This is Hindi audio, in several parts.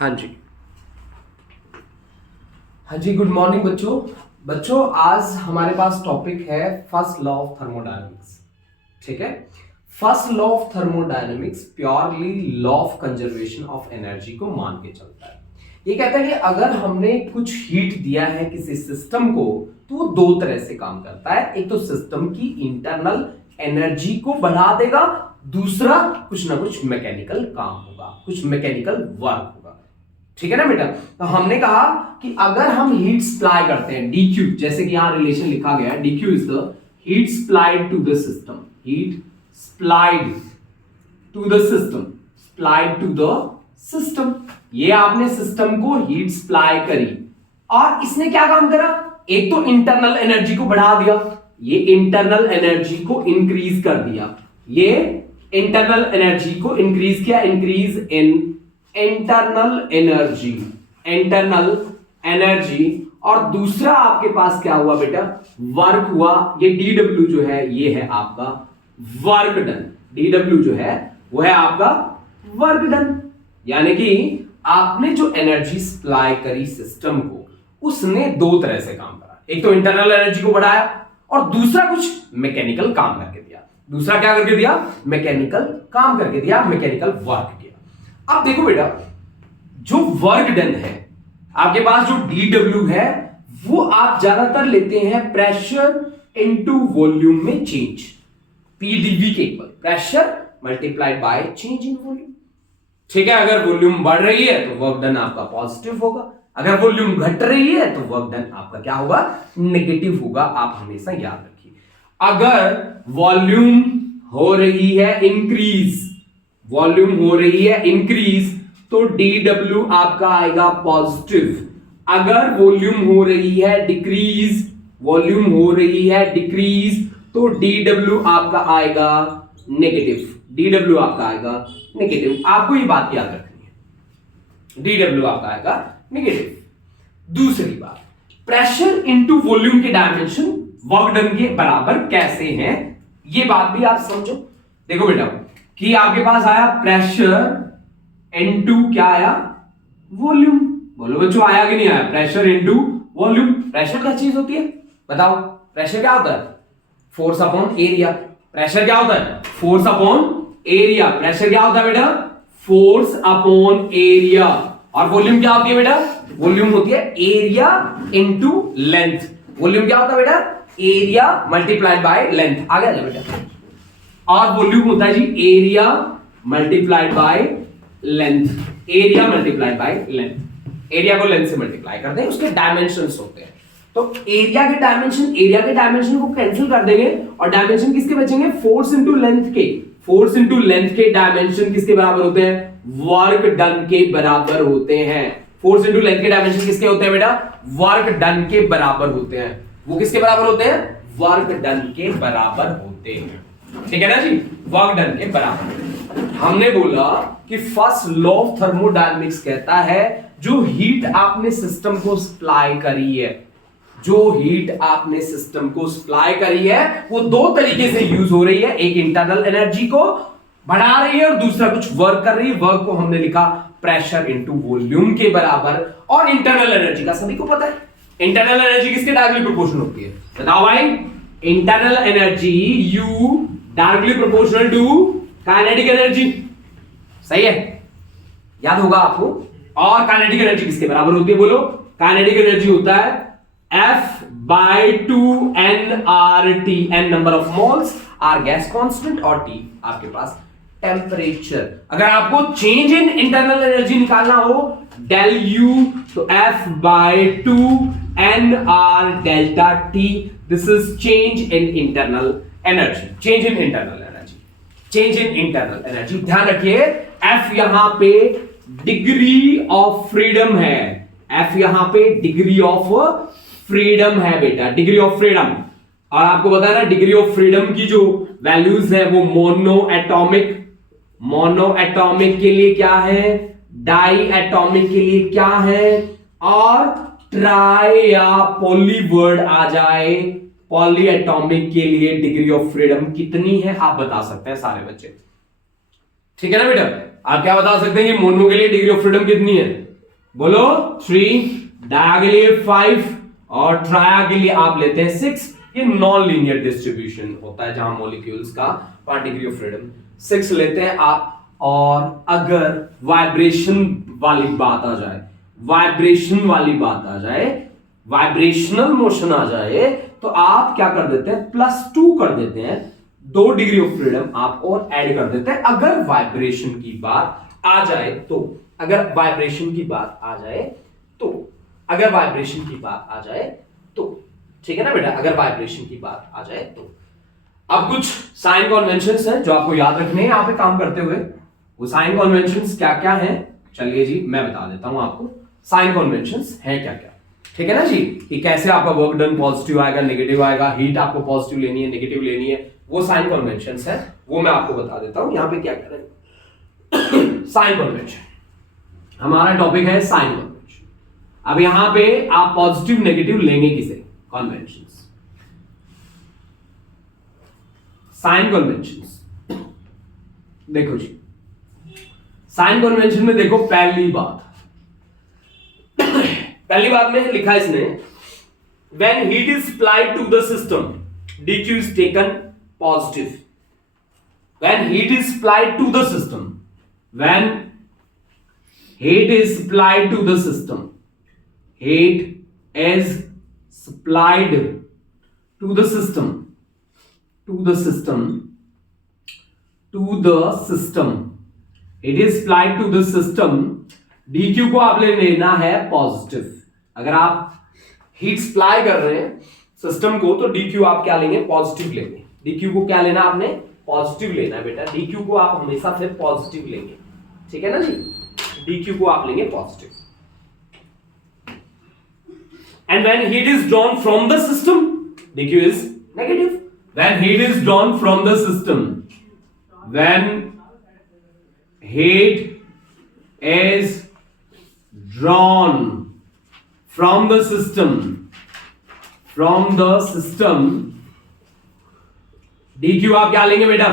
हाँ जी। हाँ जी, गुड मॉर्निंग बच्चों आज हमारे पास टॉपिक है फर्स्ट लॉ ऑफ थर्मोडायनेमिक्स। ठीक है, first law of thermodynamics purely law of conservation of energy को मान के चलता है। ये कहता है कि अगर हमने कुछ हीट दिया है किसी सिस्टम को तो वो दो तरह से काम करता है। एक तो सिस्टम की इंटरनल एनर्जी को बढ़ा देगा, दूसरा कुछ ना कुछ मैकेनिकल काम होगा, कुछ मैकेनिकल वर्क होगा। ठीक है ना बेटा। तो हमने कहा कि अगर हम हीट सप्लाई करते हैं dq, जैसे कि यहां रिलेशन लिखा गया है, dq is the heat supplied to the system, heat supplied to the system, supplied to the system. ये आपने सिस्टम को हीट सप्लाई करी और इसने क्या काम करा, एक तो इंटरनल एनर्जी को बढ़ा दिया, ये इंटरनल एनर्जी को इंक्रीज कर दिया, ये इंटरनल एनर्जी को इंक्रीज किया, increase in internal energy, internal energy. और दूसरा आपके पास क्या हुआ बेटा, वर्क हुआ। ये dw जो है ये है आपका वर्क डन, dw जो है वो है आपका वर्क डन। यानी कि आपने जो एनर्जी सप्लाई करी सिस्टम को, उसने दो तरह से काम करा, एक तो इंटरनल एनर्जी को बढ़ाया और दूसरा कुछ मैकेनिकल काम करके दिया। दूसरा क्या करके दिया, मैकेनिकल काम करके दिया, मैकेनिकल वर्क किया। अब देखो बेटा, जो वर्क डन है आपके पास, जो dw है वो आप ज्यादातर लेते हैं प्रेशर इनटू वॉल्यूम में चेंज, pdv के equal pressure multiplied by change in volume. ठीक है, अगर वॉल्यूम बढ़ रही है तो वर्क डन आपका पॉजिटिव होगा, अगर वॉल्यूम घट रही है तो वर्क डन आपका क्या होगा, नेगेटिव होगा। आप हमेशा याद रखिए, अगर वॉल्यूम हो रही है इंक्रीज, वॉल्यूम हो रही है इंक्रीज तो dw आपका आएगा पॉजिटिव। अगर वॉल्यूम हो रही है डिक्रीज, वॉल्यूम हो रही है डिक्रीज तो dw आपका आएगा नेगेटिव, dw आपका आएगा नेगेटिव। आपको ये बात याद रखनी है, dw आपका आएगा नेगेटिव। दूसरी बात, प्रेशर इनटू वॉल्यूम के डायमेंशन वर्क डन के बराबर कैसे हैं, ये बात भी आप समझो। देखो बेटा कि आपके पास आया प्रेशर इनटू क्या आया, वॉल्यूम। बोलो बच्चों आया कि नहीं आया, प्रेशर इनटू वॉल्यूम। प्रेशर क्या चीज होती है बताओ, प्रेशर क्या होता है, फोर्स अपॉन एरिया। प्रेशर क्या होता है, फोर्स अपॉन एरिया। प्रेशर क्या होता है बेटा, फोर्स अपॉन एरिया। और वॉल्यूम क्या होती है बेटा, वॉल्यूम होती है एरिया इनटू लेंथ। वॉल्यूम क्या होता है बेटा, एरिया मल्टीप्लाइड बाय लेंथ। आ गया बेटा। और वॉल्यूम होता है जी area multiplied by length, area multiplied by length. Area को लेंथ से मल्टीप्लाई करते हैं, उसके डायमेंशंस होते हैं। तो एरिया के डायमेंशन को कैंसिल कर देंगे और डायमेंशन किसके बचेंगे, फोर्स इनटू लेंथ के। फोर्स इनटू लेंथ के डायमेंशन किसके बराबर होते हैं, वर्क डन के बराबर होते हैं। फोर्स इनटू लेंथ के डायमेंशन किसके होते हैं बेटा, वर्क डन के बराबर होते हैं। वो किसके बराबर होते हैं, वर्क डन के बराबर होते हैं। ठीक है ना जी, वर्क डन के बराबर। हमने बोला कि फर्स्ट लॉ ऑफ थर्मोडायनेमिक्स कहता है जो हीट आपने सिस्टम को सप्लाई करी है, जो हीट आपने सिस्टम को सप्लाई करी है वो दो तरीके से यूज हो रही है। एक इंटरनल एनर्जी को बढ़ा रही है और दूसरा कुछ वर्क कर रही है। वर्क को हमने लिखा प्रेशर इनटू वॉल्यूम के बराबर। और इंटरनल एनर्जी का सभी को पता है, इंटरनल एनर्जी किसके डायरेक्टली प्रोपोर्शनल होती है बताओ भाई, internal energy U directly proportional to kinetic energy. सही है, याद होगा आपको। और काइनेटिक एनर्जी किसके बराबर होती है बोलो, काइनेटिक एनर्जी होता है F by 2 nRT, n number of moles, R gas constant और T आपके पास टेम्परेचर। अगर आपको चेंज इन इंटरनल एनर्जी निकालना हो del U तो F by 2 nR delta T, this is change in internal energy, change in internal energy, change in internal energy. ध्यान रखिए F यहां पे डिग्री ऑफ फ्रीडम है, F यहां पे डिग्री ऑफ फ्रीडम है बेटा, डिग्री ऑफ फ्रीडम। और आपको पता है ना डिग्री ऑफ फ्रीडम की जो वैल्यूज है वो मोनो एटॉमिक, मोनो एटॉमिक के लिए क्या है, डाई एटॉमिक के लिए क्या है, और ट्राई या पॉली वर्ड आ जाए पॉली एटॉमिक के लिए डिग्री ऑफ फ्रीडम कितनी है आप बता सकते हैं सारे बच्चे। ठीक है ना बेटा, आप क्या बता सकते हैं कि मोनो के लिए डिग्री ऑफ फ्रीडम कितनी है, बोलो 3, डायगोनल के लिए 5 और ट्राया के लिए आप लेते हैं 6। ये नॉन लीनियर डिस्ट्रीब्यूशन होता है जहां मॉलिक्यूल्स का 1 डिग्री ऑफ फ्रीडम 6 लेते हैं आप। और अगर वाइब्रेशन वाली बात आ जाए, वाइब्रेशन वाली बात आ जाए, वाइब्रेशनल मोशन आ जाए, तो आप क्या कर देते हैं, +2 कर देते हैं, 2 डिग्री ऑफ फ्रीडम आप और ऐड कर देते हैं अगर वाइब्रेशन की बात आ जाए तो। अगर वाइब्रेशन की बात आ जाए तो, अगर वाइब्रेशन की बात आ जाए तो, ठीक है ना बेटा, अगर वाइब्रेशन की बात आ जाए तो। अब कुछ साइन कन्वेंशंस हैं जो आपको याद रखने हैं यहां पे काम करते हुए। वो साइन कन्वेंशंस क्या क्या हैं, चलिए जी मैं बता देता हूं आपको साइन कन्वेंशंस हैं क्या क्या। ठीक है ना जी, कि कैसे आपका वर्क डन पॉजिटिव आएगा, नेगेटिव आएगा, हीट आपको पॉजिटिव लेनी है, नेगेटिव लेनी है, वो साइन कन्वेंशंस है, वो मैं आपको बता देता हूं। यहां पे क्या करें, साइन कन्वेंशन, हमारा टॉपिक है साइन कन्वेंशन। अब यहां पे आप पॉजिटिव नेगेटिव लेंगे किसे, कन्वेंशंस, साइन कन्वेंशंस। देखो जी, साइन कन्वेंशन में देखो पहली बात में लिखा है इसने, when heat is applied to the system dq is taken positive। when heat is applied to the system, when heat is applied to the system, heat is supplied to the system, to the system, to the system, it is applied to the system, dq को आपने लेना है पॉजिटिव। अगर आप हीट सप्लाई कर रहे हैं सिस्टम को तो dq आप क्या लेंगे, पॉजिटिव लेंगे। dq को क्या लेना आपने, पॉजिटिव लेना है बेटा, dq को आप हमेशा से पॉजिटिव लेंगे, ठीक है ना जी, dq को आप लेंगे positive. and when heat is drawn from the system, dq is negative। when heat is drawn from the system, when heat is drawn from the system, from the system, dq आप क्या लेंगे बेटा,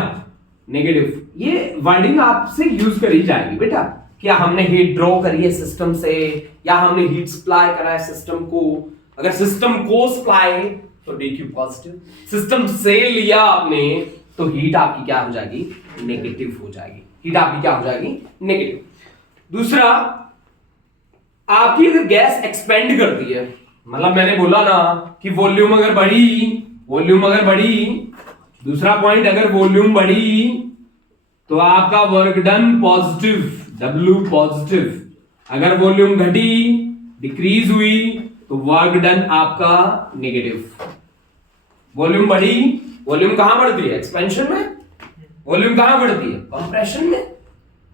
नेगेटिव। ये वर्डिंग आपसे यूज करी जाएगी बेटा, क्या हमने हीट ड्रॉ करी है सिस्टम से, या हमने हीट सप्लाई करा है सिस्टम को। अगर सिस्टम को सप्लाई तो dq पॉजिटिव, सिस्टम से लिया आपने तो हीट आपकी क्या हो जाएगी, नेगेटिव हो जाएगी, हीट आपकी क्या हो जाएगी, नेगेटिव। दूसरा, आपकी अगर गैस एक्सपेंड करती है, मतलब मैंने बोला ना कि वॉल्यूम अगर बढ़ी, दूसरा पॉइंट, अगर वॉल्यूम बढ़ी तो आपका work done positive, W positive. अगर वॉल्यूम घटी, डिक्रीज हुई, तो वर्क डन आपका नेगेटिव। वॉल्यूम बढ़ी, वॉल्यूम कहां बढ़ती है, एक्सपेंशन में। वॉल्यूम कहां बढ़ती है, कंप्रेशन में,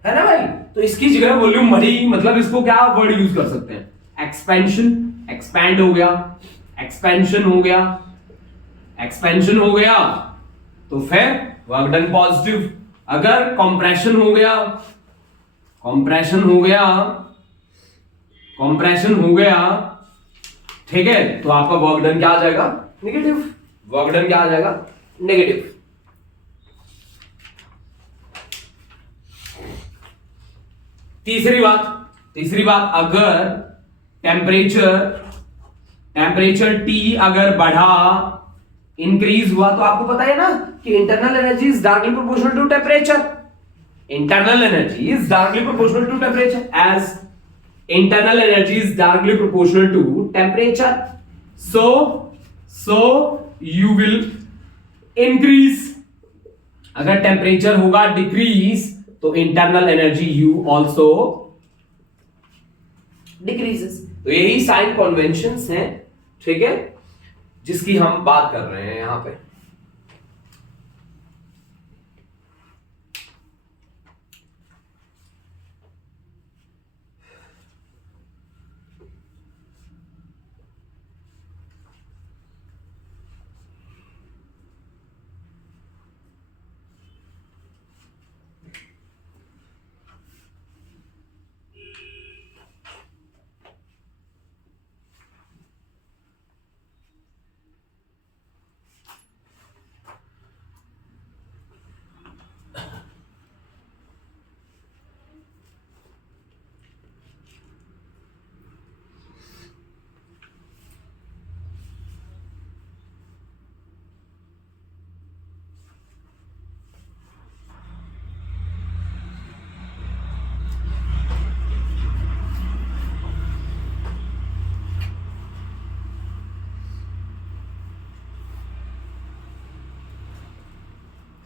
है ना भाई। तो इसकी जगह वॉल्यूम बढ़ी, मतलब इसको क्या वर्ड यूज कर सकते हैं, एक्सपेंशन, एक्सपैंड हो गया, एक्सपेंशन हो गया, एक्सपेंशन हो गया, तो फिर वर्क डन पॉजिटिव। अगर कंप्रेशन हो गया, कंप्रेशन हो गया, कंप्रेशन हो गया, ठीक है, तो आपका वर्क डन क्या आ जाएगा, नेगेटिव। वर्क डन क्या आ जाएगा, नेगेटिव। तीसरी बात, अगर टेम्परेचर T अगर बढ़ा, इंक्रीज हुआ, तो आपको पता है ना कि internal energy is directly proportional to temperature. Internal energy is directly proportional to temperature, as internal energy is directly proportional to temperature. So U will increase. अगर टेम्परेचर होगा डिक्रीज, तो internal energy U also decreases. तो यही साइन कन्वेंशंस हैं, ठीक है, जिसकी हम बात कर रहे हैं यहां पे।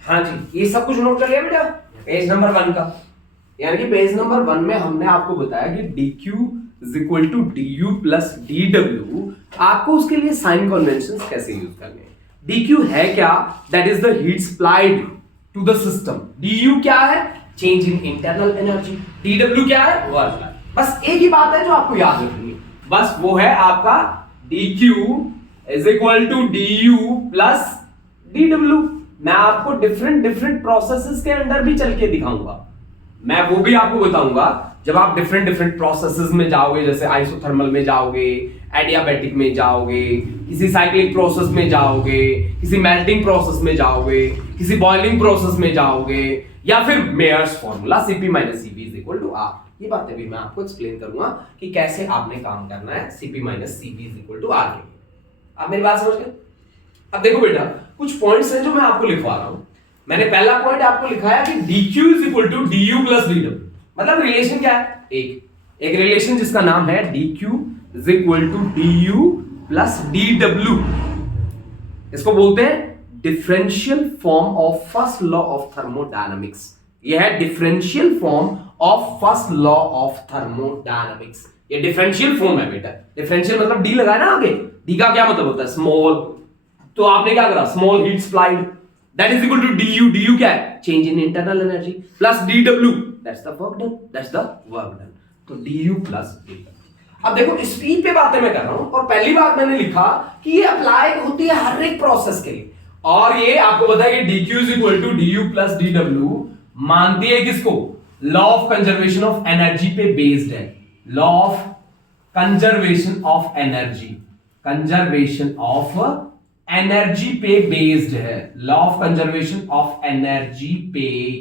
हाँ जी, ये सब कुछ नोट कर लिया बेटा पेज नंबर 1 का। यानी कि पेज नंबर 1 में हमने आपको बताया कि dq is equal to du plus dw, आपको उसके लिए साइन कन्वेंशंस कैसे यूज करने हैं। dq है क्या? That is the heat supplied to the system. du क्या है? Change in internal energy. dw क्या है? वर्क। बस एक ही बात है जो आपको याद रखनी है, बस वो है आपका dq is equal to du plus dw। मैं आपको डिफरेंट प्रोसेसेस के अंदर भी चल के दिखाऊंगा, मैं वो भी आपको बताऊंगा जब आप डिफरेंट प्रोसेसेस में जाओगे, जैसे आइसोथर्मल में जाओगे, एडियाबैटिक में जाओगे, किसी साइक्लिक प्रोसेस में जाओगे, किसी मेल्टिंग प्रोसेस में जाओगे, किसी बॉइलिंग प्रोसेस में जाओगे, या फिर Mayer's formula Cp minus Cv is equal to R। ये बातें भी मैं आपको एक्सप्लेन करूंगा कि कैसे आपने काम करना है Cp minus Cv is equal to R के लिए। आप मेरी बात समझ गए? अब देखो बेटा, कुछ पॉइंट्स हैं जो मैं आपको लिखवा रहा हूं। मैंने पहला पॉइंट आपको लिखाया कि dq is equal to du plus dw। मतलब रिलेशन क्या है? एक रिलेशन जिसका नाम है dq is equal to du plus dw। इसको बोलते हैं differential form of first law of thermodynamics. यह है differential form of first law of thermodynamics. ये डिफरेंशियल फॉर्म है बेटा। डिफरेंशियल मतलब डी लगाया ना आगे, डी का क्या मतलब होता है? स्मॉल। तो आपने क्या करा? Small heat supplied that is equal to du क्या है? Change in internal energy plus dw that's the work done. तो du प्लस dw। अब देखो स्पीड पे बातें मैं कर रहा हूं, और पहली बात मैंने लिखा कि ये अप्लाई होती है हर एक प्रोसेस के लिए, और ये आपको बताया कि dq is equal to du plus dw मानती है किसको? Law of conservation of energy पे बेस्ड है। Law of conservation of energy, conservation of energy पे बेस्ड है। Law of conservation of energy पे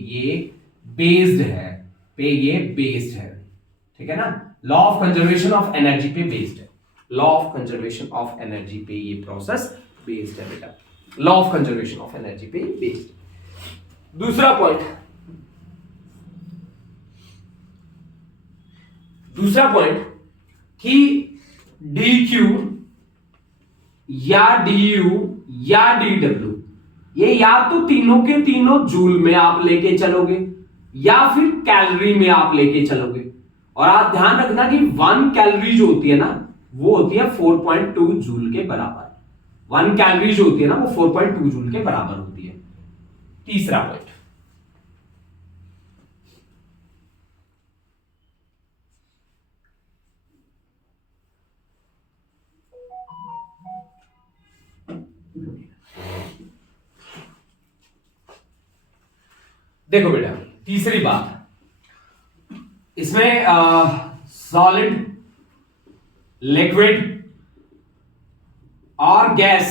ये बेस्ड है, ठीक है ना? Law of conservation of energy पे बेस्ड है। Law of conservation of energy पे ये प्रोसेस बेस्ड है बेटा। Law of conservation of energy पे बेस्ड। दूसरा पॉइंट कि dq या du या dw, ये या तो तीनों के तीनों जूल में आप लेके चलोगे या फिर कैलोरी में आप लेके चलोगे। और आप ध्यान रखना कि 1 कैलोरी जो होती है ना, वो होती है 4.2 जूल के बराबर। 1 कैलोरी जो होती है ना, वो 4.2 जूल के बराबर होती है। तीसरा पॉइंट, देखो बेटा, तीसरी बात इसमें सॉलिड, लिक्विड और गैस,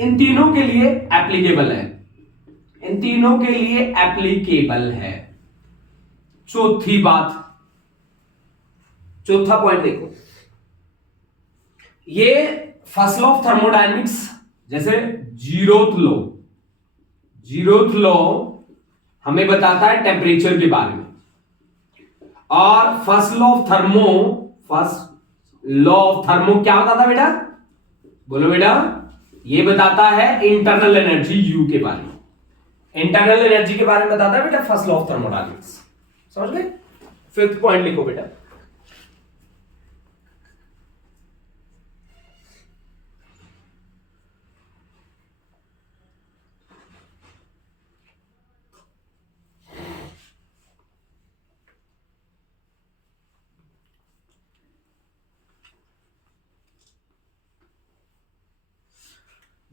इन तीनों के लिए एप्लीकेबल है, इन तीनों के लिए एप्लीकेबल है। चौथी बात, चौथा पॉइंट देखो, ये फर्स्ट लॉ ऑफ थर्मोडायनेमिक्स, जैसे जीरोथ लॉ हमें बताता है टेम्परेचर के बारे में, और फर्स्ट लॉ ऑफ थर्मो क्या बताता है बेटा? बोलो बेटा, ये बताता है इंटरनल एनर्जी U के बारे में। इंटरनल एनर्जी के बारे में बताता है बेटा फर्स्ट लॉ ऑफ थर्मोडायनेमिक्स। समझ गए? फिफ्थ पॉइंट लिखो बेटा,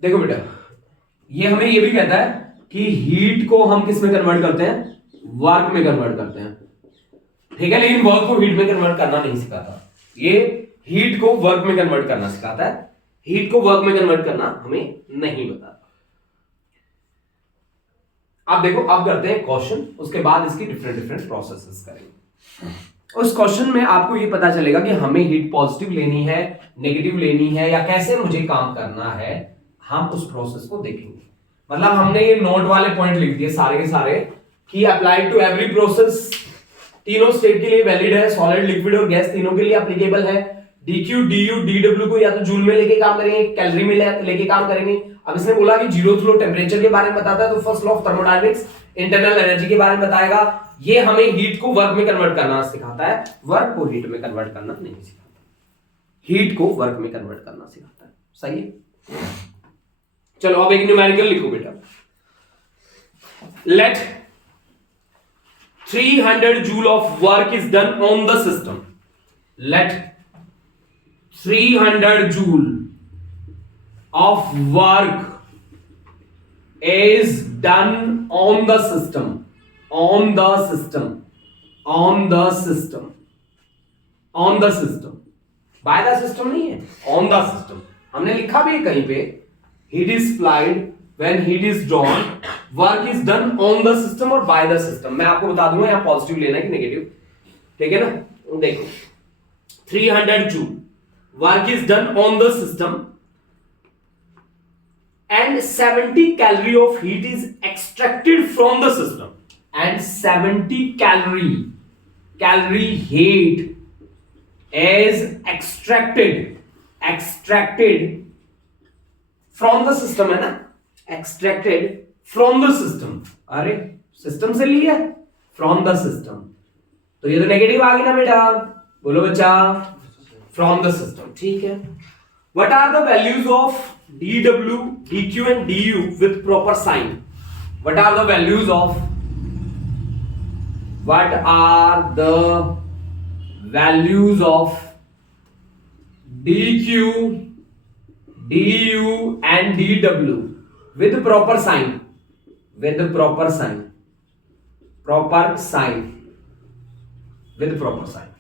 देखो बेटा, ये हमें ये भी कहता है कि हीट को हम किस में कन्वर्ट करते हैं? वर्क में कन्वर्ट करते हैं, ठीक है? लेकिन वर्क को हीट में कन्वर्ट करना नहीं सिखाता। ये हीट को वर्क में कन्वर्ट करना सिखाता है, हीट को वर्क में कन्वर्ट करना हमें नहीं बताता। अब देखो, अब करते हैं क्वेश्चन, उसके बाद इसकी डिफरेंट प्रोसेसेस करेंगे। उस क्वेश्चन में आपको ये पता चलेगा कि हमें हीट पॉजिटिव लेनी है, नेगेटिव लेनी है, या कैसे मुझे काम करना है, हम उस प्रोसेस को देखेंगे। मतलब हमने ये नोट वाले पॉइंट लिख दिए सारे के सारे कि अप्लाइड टू एवरी प्रोसेस, तीनों स्टेट के लिए वैलिड है, सॉलिड, लिक्विड और गैस तीनों के लिए एप्लीकेबल है। dq du dw को या तो जूल में लेके काम करेंगे, कैलोरी में लेके काम करेंगे, अब इसने बोला कि जीरो फ्लो टेम्परेचर के बारे में बताता है, तो first law of thermodynamics internal energy के बारे में बताएगा। ये हमें हीट को वर्क में कन्वर्ट करना सिखाता है, वर्क को हीट में कन्वर्ट करना नहीं सिखाता, हीट को वर्क में कन्वर्ट करना सिखाता है। सही है। चलो अब एक न्यूमेरिकल लिखो बेटा। Let 300 joule of work is done on the system. Let 300 joule of work is done on the system, on the system, on the system, on the system, by the system नहीं है, on the system। हमने लिखा भी है कहीं पे, heat is supplied when heat is drawn, work is done on the system और by the system। मैं आपको बता दूंगा यहाँ पॉजिटिव लेना है कि नेगेटिव, ठीक है ना। देखो 300 joule work is done on the system and 70 calorie of heat is extracted from the system, and 70 calorie heat is extracted from the system, है ना, extracted from the system। अरे सिस्टम से लिया from the system, तो ये तो नेगेटिव आ गई ना बेटा, बोलो बच्चा, from the system। ठीक है। What are the values of dW, dQ and du with proper sign? What are the values of dQ, du and dW with proper sign? With proper sign. Proper sign. With proper sign.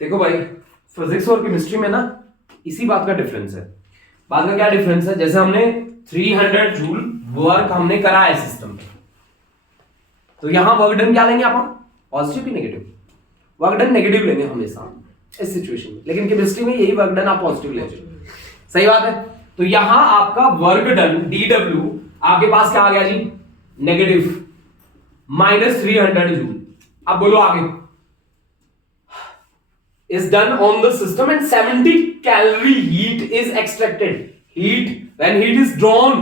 देखो भाई, फिजिक्स और केमिस्ट्री में ना इसी बात का डिफरेंस है। बात का क्या डिफरेंस है, जैसे हमने 300 जूल वर्क हमने करा है सिस्टम पे, तो यहां वर्क डन क्या लेंगे अपन, पॉजिटिव की नेगेटिव? वर्क डन नेगेटिव लेंगे हमेशा इस सिचुएशन में, लेकिन केमिस्ट्री में यही वर्क डन आप पॉजिटिव ले जाओ। सही बात है। तो यहां आपका वर्क डन DW आपके पास क्या आ गया जी, नेगेटिव -300 जूल। अब बोलो आगे, is done on the system and 70 calorie heat is extracted। heat when heat is drawn,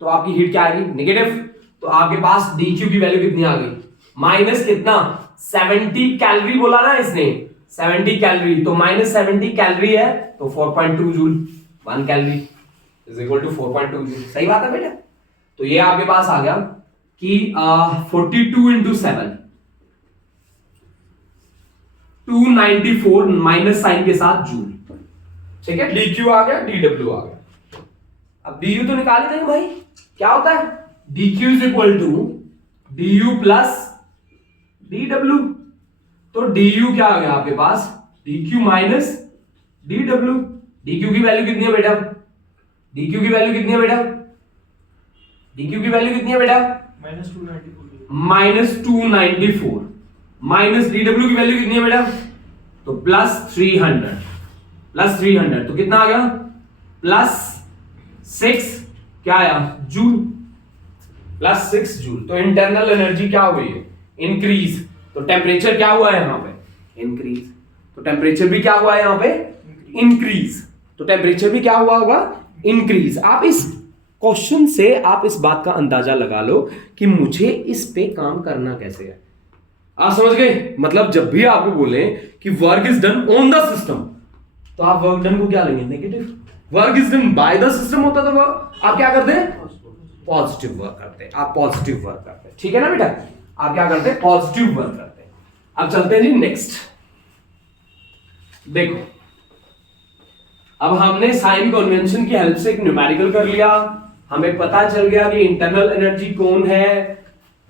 तो आपकी हीट क्या आएगी, नेगेटिव। तो आपके पास dQ की वैल्यू कितनी आ गई, माइनस कितना, 70 कैलोरी बोला ना इसने, 70 कैलोरी, तो -70 कैलोरी है तो 4.2 joule, 1 calorie is equal to 4.2 joule. सही बात है बेटा। तो ये आपके पास आ गया कि 42 इंटू 7 294 माइनस साइन के साथ जूल। ठीक है, dQ आ गया, dW आ गया। अब du तो निकाल ही देंगे भाई, क्या होता है, dQ is equal to du plus dW। तो du क्या आ गया आपके पास, dQ माइनस dW। dQ की वैल्यू कितनी है बेटा, dQ की वैल्यू कितनी है बेटा, dQ की वैल्यू कितनी है बेटा, -294 माइनस dW की वैल्यू कितनी है बेटा, तो +300 तो कितना आ गया, +6 क्या आया जूल, +6 जूल। तो इंटरनल एनर्जी क्या हुई है, इंक्रीज। तो टेम्परेचर क्या हुआ है यहां पे, इंक्रीज। तो टेम्परेचर भी क्या हुआ है यहां पे, इंक्रीज। तो टेम्परेचर भी क्या हुआ होगा, इंक्रीज। आप इस क्वेश्चन से आप इस बात का अंदाजा लगा लो कि मुझे इस पे काम करना कैसे है। आप समझ गए, मतलब जब भी आपको बोले कि work is done on the system, तो आप वर्क डन को क्या लेंगे, negative. Work is done by the system होता तो आप क्या करते हैं, पॉजिटिव वर्क करते हैं, आप पॉजिटिव वर्क करते हैं। ठीक है ना बेटा, आप क्या करते हैं, पॉजिटिव वर्क करते हैं। अब चलते हैं जी नेक्स्ट। देखो अब हमने साइन कन्वेंशन की हेल्प से एक न्यूमेरिकल कर लिया, हमें पता चल गया कि इंटरनल एनर्जी कौन है,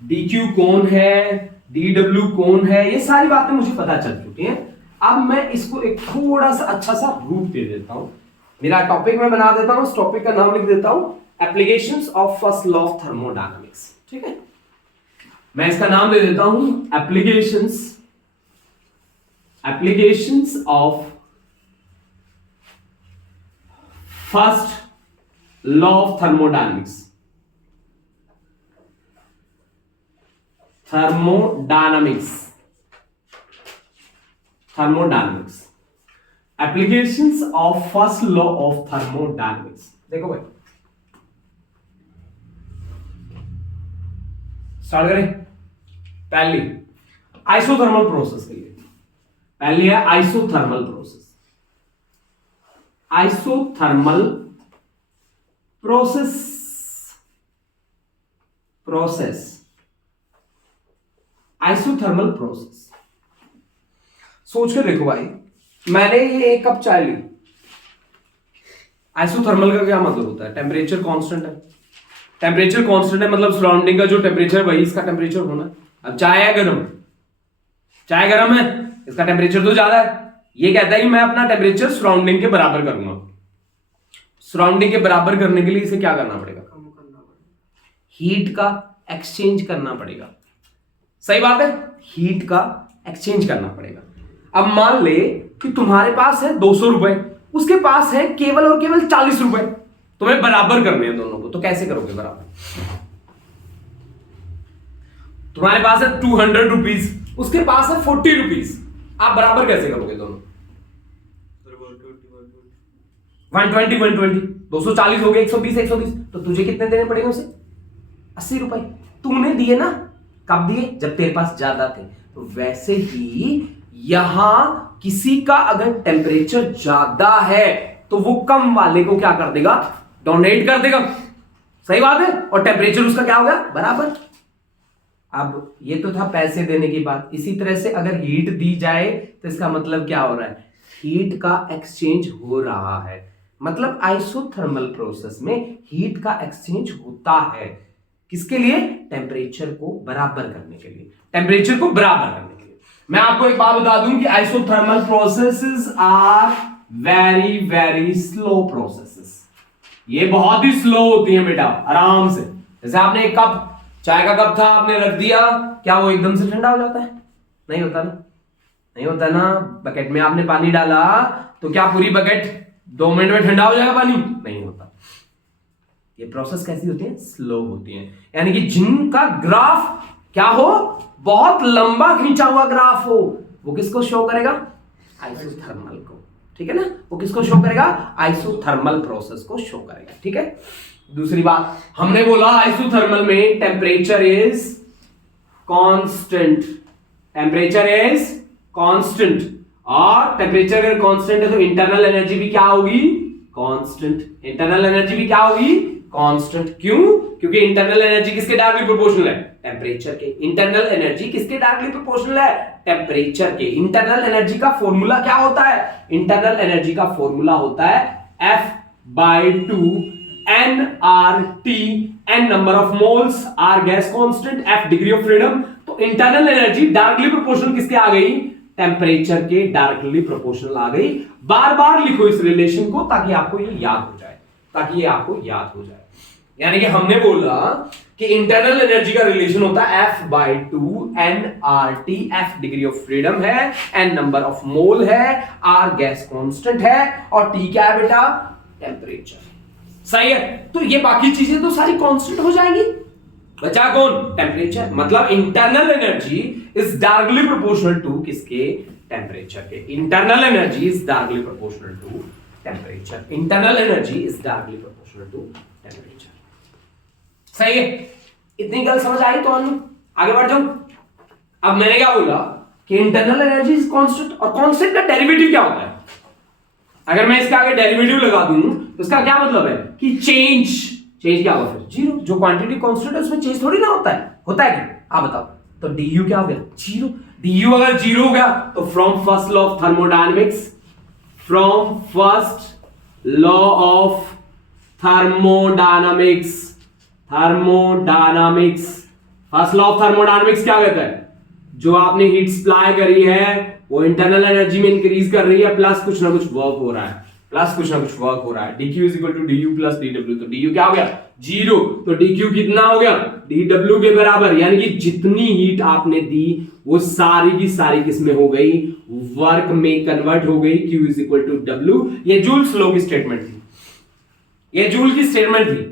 dQ कौन है, dW कौन है, ये सारी बातें मुझे पता चल चुकी हैं। अब मैं इसको एक थोड़ा सा अच्छा सा रूप दे देता हूं, मेरा टॉपिक मैं बना देता हूं, उस टॉपिक का नाम लिख देता हूं applications of first law of thermodynamics. ठीक है, मैं इसका नाम दे देता हूं applications of first law of thermodynamics. Thermodynamics applications of first law of thermodynamics. देखो भाई, स्टार्ट करें। पहली आइसोथर्मल प्रोसेस के लिए, पहली है isothermal process. Isothermal process isothermal process. सोच के देखो भाई, मैंने ये एक कप चाय ली। आइसोथर्मल का क्या मतलब होता है? टेम्परेचर कांस्टेंट है। टेम्परेचर कांस्टेंट है मतलब सराउंडिंग का जो टेम्परेचर वही इसका टेम्परेचर होना है। अब चाय है गर्म, चाय गर्म है, इसका टेम्परेचर तो ज्यादा है। ये कहता है कि मैं अपना टेम्परेचर सराउंडिंग के बराबर करूंगा। सराउंडिंग के बराबर करने के लिए इसे क्या करना पड़ेगा? हीट का एक्सचेंज करना पड़ेगा। सही बात है, हीट का एक्सचेंज करना पड़ेगा। अब मान ले कि तुम्हारे पास है 200 रुपए, उसके पास है केवल और केवल 40 रुपए। तुम्हें बराबर करने हैं दोनों को, तो कैसे करोगे बराबर? तुम्हारे पास है 200 रुपीज, उसके पास है 40 रुपीज, आप बराबर कैसे करोगे दोनों? 120 120, 240 हो गए, 120 120, तो तुझे कितने देने पड़ेंगे उसे? 80 रुपए। तूने दिए ना, कब दिए? जब तेरे पास ज्यादा थे। तो वैसे ही यहां किसी का अगर टेम्परेचर ज्यादा है तो वो कम वाले को क्या कर देगा? डोनेट कर देगा। सही बात है, और टेम्परेचर उसका क्या होगा? बराबर। अब ये तो था पैसे देने की बात। इसी तरह से अगर हीट दी जाए तो इसका मतलब क्या हो रहा है? हीट का एक्सचेंज हो रहा है। मतलब आइसोथर्मल प्रोसेस में हीट का एक्सचेंज होता है। किसके लिए? टेम्परेचर को बराबर करने के लिए। टेम्परेचर को बराबर करने के लिए। मैं आपको एक बात बता दूं कि isothermal processes are very very slow processes. ये बहुत ही स्लो होती है बेटा, आराम से। जैसे आपने एक कप चाय का कप था, आपने रख दिया, क्या वो एकदम से ठंडा हो जाता है? नहीं होता ना, नहीं होता ना। बकेट में आपने पानी डाला तो क्या पूरी बकेट 2 मिनट में ठंडा हो जाएगा पानी? नहीं होता। ये प्रोसेस कैसी होती है? स्लो होती है। यानी कि जिनका ग्राफ क्या हो? बहुत लंबा खींचा हुआ ग्राफ हो, वो किसको शो करेगा? आइसोथर्मल को। ठीक है ना, वो किसको शो करेगा? आइसोथर्मल प्रोसेस को शो करेगा। ठीक है। दूसरी बात, हमने बोला आइसोथर्मल में temperature is constant. Temperature is constant, और टेम्परेचर अगर कांस्टेंट है तो इंटरनल एनर्जी भी क्या होगी? कांस्टेंट। इंटरनल एनर्जी भी क्या होगी? कांस्टेंट। क्यों? क्योंकि इंटरनल एनर्जी किसके डायरेक्टली प्रोपोर्शनल है? टेम्परेचर के। इंटरनल एनर्जी किसके डायरेक्टली प्रोपोर्शनल है? टेम्परेचर के। इंटरनल एनर्जी का फॉर्मूला क्या होता है? इंटरनल एनर्जी का फॉर्मूला होता है F/2 nRT, n number of moles, R gas constant, F degree of freedom. तो इंटरनल एनर्जी डायरेक्टली प्रोपोर्शनल किसके आ गई? टेम्परेचर के डायरेक्टली प्रोपोर्शनल आ गई। बार बार लिखो इस रिलेशन को ताकि आपको ये याद हो जाए, ताकि ये आपको याद हो जाए। यानी कि हमने बोला कि इंटरनल एनर्जी का रिलेशन होता है F/2 nRT। F degree of freedom है, n नंबर ऑफ मोल है, R गैस कांस्टेंट है, और T क्या है बेटा? टेम्परेचर। सही है। तो ये बाकी चीजें तो सारी कांस्टेंट हो जाएंगी। बचा कौन? टेम्परेचर। मतलब internal energy is directly proportional to किसके? टेम्परेचर के। Internal energy is directly proportional to temperature. Internal energy is directly proportional to temperature. सही है। इतनी गल समझ आई? तो आगे बढ़ जाओ। अब मैंने क्या बोला कि इंटरनल एनर्जी इज कांस्टेंट, और कांस्टेंट का डेरिवेटिव क्या होता है? अगर मैं इसका आगे डेरिवेटिव लगा दूं तो इसका क्या मतलब है कि चेंज क्या होगा? फिर जीरो। जो क्वांटिटी कांस्टेंट है उसमें चेंज थोड़ी ना होता है। होता है क्या? आप बताओ। तो du क्या हो गया? जीरो। du अगर जीरो हो गया तो from first law of thermodynamics, from first law of thermodynamics, first law of thermodynamics क्या कहता है? जो आपने हीट सप्लाई करी है वो इंटरनल एनर्जी में इंक्रीज कर रही है, प्लस कुछ ना कुछ वर्क हो रहा है, dq is equal to du plus dw। तो du क्या हो गया? जीरो। तो dq कितना हो गया? dw के बराबर। यानी कि जितनी हीट आपने दी वो सारी की सारी किसमें हो गई? वर्क में कन्वर्ट हो गई। q is equal to w। ये जूल्स लॉ की स्टेटमेंट थी, ये जूल की स्टेटमेंट थी।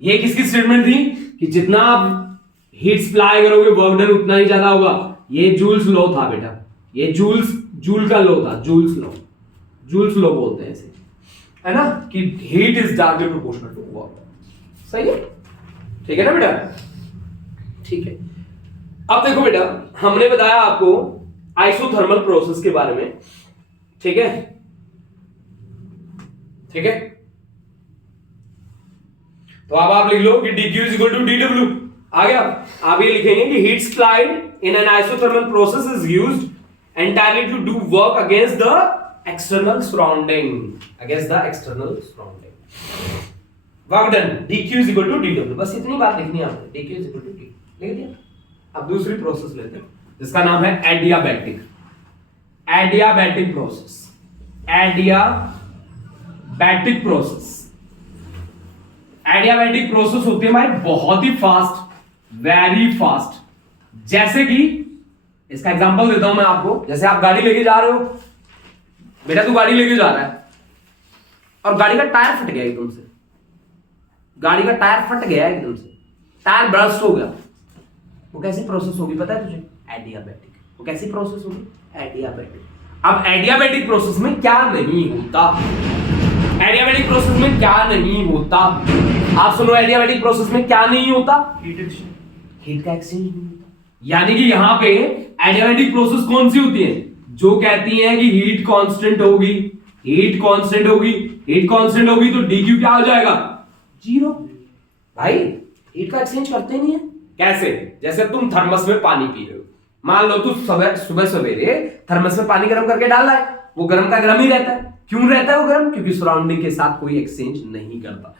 ये किसकी स्टेटमेंट थी? कि जितना आप हीट सप्लाई करोगे वर्क डन उतना ही ज्यादा होगा। ये जूल्स लॉ था बेटा, ये जूल का लॉ था, जूल्स लॉ। जूल्स लॉ बोलते हैं इसे, है ना, कि heat is directly proportional to work. सही है, ठीक है ना बेटा? ठीक है। अब देखो बेटा, हमने बताया आपको आइसोथर्मल प्रोसेस के बारे में, ठीक है, ठीक है। तो अब आप लिख लो कि dq is equal to dw। आ गया? आप ये लिखेंगे कि heat supplied in an isothermal process is used entirely to do work against the external surrounding, against the external surrounding. Work done dq is equal to dw। बस इतनी बात लिखनी है आपने, dq is equal to d, लिख दिया। अब दूसरी प्रोसेस लेते हैं जिसका नाम है adiabatic, adiabatic process, adiabatic process. Adiabatic process होती है भाई बहुत ही फास्ट, वेरी फास्ट। जैसे कि इसका एग्जांपल देता हूं मैं आपको। जैसे आप गाड़ी लेके जा रहे हो बेटा, तू गाड़ी लेके जा रहा है और गाड़ी का टायर फट गया एकदम से, गाड़ी का टायर फट गया एकदम से, टायर बर्स्ट हो गया। वो कैसी प्रोसेस होगी पता है तुझे? एडियाबैटिक। वो कैसी प्रोसेस होगी? एडियाबैटिक। अब एडियाबैटिक प्रोसेस में क्या नहीं होता? एडियाबैटिक प्रोसेस में क्या नहीं होता? आप सुनो, एडियाबैटिक प्रोसेस में क्या नहीं होता? हीट एक्सचेंज, हीट का एक्सचेंज नहीं होता। यानी कि यहां पे एडियाबैटिक प्रोसेस कौन सी होती है? जो कहती है कि हीट कांस्टेंट होगी, हीट कांस्टेंट होगी, हीट कांस्टेंट होगी तो डीक्यू क्या हो जाएगा? जीरो। भाई हीट का एक्सचेंज करते नहीं है। कैसे? जैसे तुम थर्मस में पानी पी रहे हो, मान लो तू सुबह सवेरे थर्मस में पानी गर्म करके डाला है, वो गर्म का गर्म ही रहता है। क्यों रहता है वो गर्म? क्योंकि सराउंडिंग के साथ कोई एक्सचेंज नहीं करता,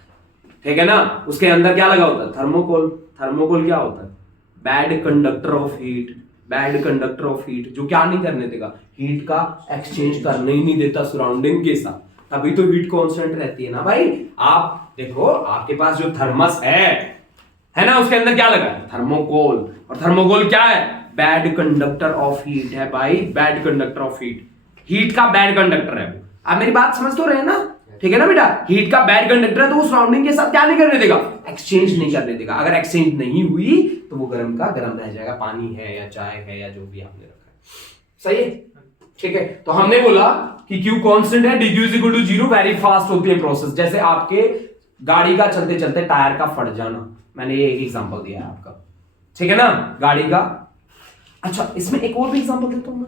ठीक है ना। उसके अंदर क्या लगा होता है? थर्मोकोल। थर्मोकोल क्या होता है? Bad conductor of heat, bad conductor of heat, जो क्या नहीं करने देगा? हीट का एक्सचेंज करने ही नहीं देता सराउंडिंग के साथ। तभी तो हीट कांस्टेंट रहती है ना भाई। आप देखो, आपके पास जो थर्मस है ना, उसके अंदर क्या लगा है? थर्मोकोल। और थर्मोकोल क्या है? बैड कंडक्टर ऑफ हीट है भाई, bad conductor of heat, heat का बैड कंडक्टर है। आप मेरी बात समझ तो रहे हैं ना? ठीक है ना बेटा? हीट का बैड कंडक्टर है तो वो सराउंडिंग के साथ क्या नहीं करने देगा? एक्सचेंज नहीं करने देगा। अगर एक्सचेंज नहीं हुई तो वो गर्म का गर्म रह जाएगा, पानी है या चाय है या जो भी आपने रखा है। सही है, ठीक है। तो हमने बोला कि Q कांस्टेंट है, dq is equal to 0, very fast होती है प्रोसेस। जैसे आपके गाड़ी का चलते चलते टायर का फट जाना, मैंने ये एक एग्जांपल दिया है आपका, ठीक है ना, गाड़ी का। अच्छा, इसमें एक और भी एग्जांपल देता हूं मैं।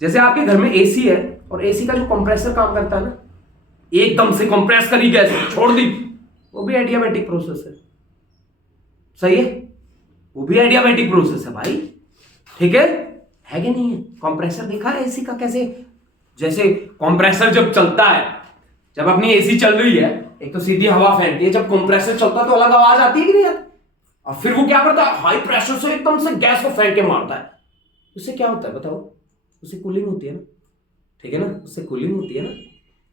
जैसे आपके घर में एसी है और एसी का जो कंप्रेसर काम करता है ना, एकदम से कंप्रेस करी गैस छोड़ दी, वो भी एडियाबैटिक प्रोसेस है। सही है, वो भी एडियाबैटिक प्रोसेस है भाई, ठीक है कि नहीं है? कंप्रेसर देखा है एसी का कैसे? जैसे कंप्रेसर जब चलता है, जब अपनी एसी चल रही है, एक तो सीधी हवा फेंकती है, जब कंप्रेसर चलता है तो अलग आवाज आती है कि नहीं आती? और फिर वो क्या करता है? हाई प्रेशर से एकदम से गैस को फेंक के मारता है। उससे क्या होता है बताओ? उससे कूलिंग होती है ना, ठीक है ना, उससे कूलिंग होती है ना,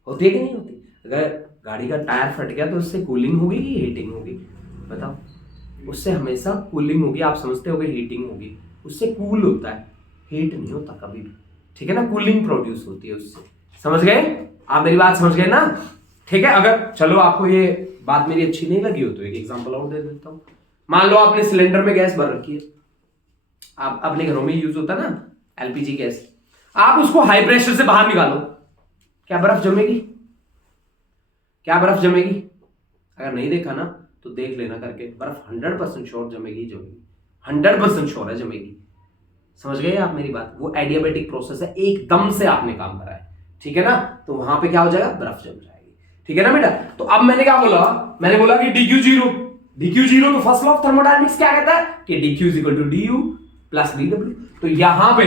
होती है कि नहीं होती? अगर गाड़ी का टायर फट गया तो उससे कूलिंग होगी कि हीटिंग होगी? बताओ। उससे हमेशा कूलिंग होगी। आप समझते होगे हीटिंग होगी, उससे कूल होता है, हीट नहीं होता कभी भी, ठीक है ना। कूलिंग प्रोड्यूस होती है उससे। समझ गए आप? मेरी बात समझ गए ना? ठीक है। अगर चलो आपको ये बात मेरी अच्छी नहीं लगी हो तो एक एग्जांपल और दे देता हूं। मान लो आपने सिलेंडर में गैस भर रखी है, आप अपने घरों में यूज होता है ना एलपीजी गैस, आप उसको हाई प्रेशर से बाहर निकालो, क्या बर्फ जमेगी? क्या बर्फ जमेगी? अगर नहीं देखा ना तो देख लेना करके, बर्फ 100% श्योर जमेगी, जमेगी, 100% श्योर है जमेगी। समझ गए आप मेरी बात? वो एडियाबैटिक प्रोसेस है, एकदम से आपने काम करा है, ठीक है ना। तो वहां पे क्या हो जाएगा? बर्फ जम जाएगी, ठीक है ना बेटा। तो अब मैंने क्या बोला? मैंने बोला कि dq 0, dq 0 तो फर्स्ट लॉ ऑफ थर्मोडायनेमिक्स क्या कहता है कि dq is equal to du plus dw। तो यहां पे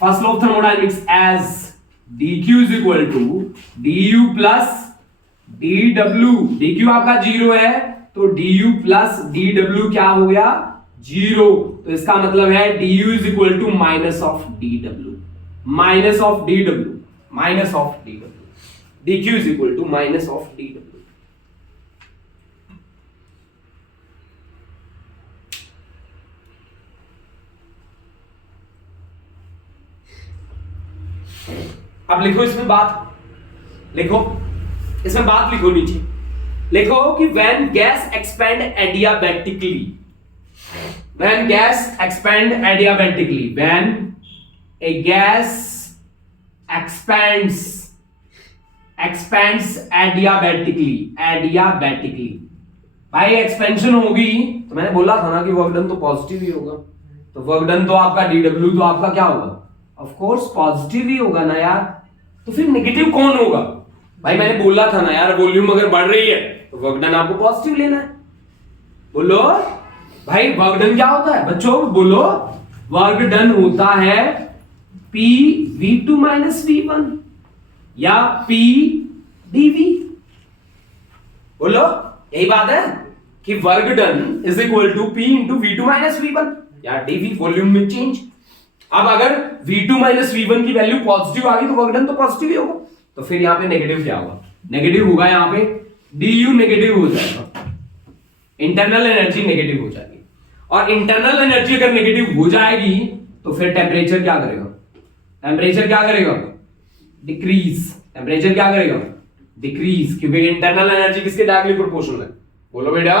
first law of thermodynamics as dq is equal to du plus dw। dq आपका 0 है तो du प्लस dw क्या हो गया? 0। तो इसका मतलब है du is equal to minus of dw, minus of dw, minus of dw, dq is equal to minus of dw। अब लिखो इसमें बात, लिखो इसमें बात, लिखो नीचे लिखो कि when gas expand adiabatically, when gas expand adiabatically, when a gas expands expands adiabatically. भाई एक्सपेंशन होगी तो मैंने बोला था ना कि वर्क डन तो पॉजिटिव ही होगा, तो वर्क डन तो आपका डीडब्ल्यू तो आपका क्या होगा, ऑफ कोर्स पॉजिटिव ही होगा ना यार। तो फिर नेगेटिव कौन होगा? भाई मैंने बोला था ना यार, वॉल्यूम अगर बढ़ रही है तो वर्क डन आपको पॉजिटिव लेना है। बोलो भाई, वर्क डन क्या होता है बच्चों? बोलो, वर्क डन होता है P V2 माइनस V1 या P dV। बोलो, यही बात है कि work done is equal to P into V2 minus V1 या dV, वॉल्यूम में चेंज। अब अगर V2 माइनस V1 की वैल्यू पॉजिटिव आ गई तो वर्क डन तो पॉजिटिव ही होगा। तो फिर यहां पे नेगेटिव क्या होगा? नेगेटिव होगा यहां पे du नेगेटिव हो जाएगा, इंटरनल एनर्जी नेगेटिव हो जाएगी। और इंटरनल एनर्जी अगर नेगेटिव हो जाएगी तो फिर टेम्परेचर क्या करेगा? टेम्परेचर क्या करेगा? डिक्रीज। टेम्परेचर क्या करेगा? डिक्रीज, क्योंकि इंटरनल एनर्जी किसके डायरेक्टली प्रोपोर्शनल है? बोलो बेटा,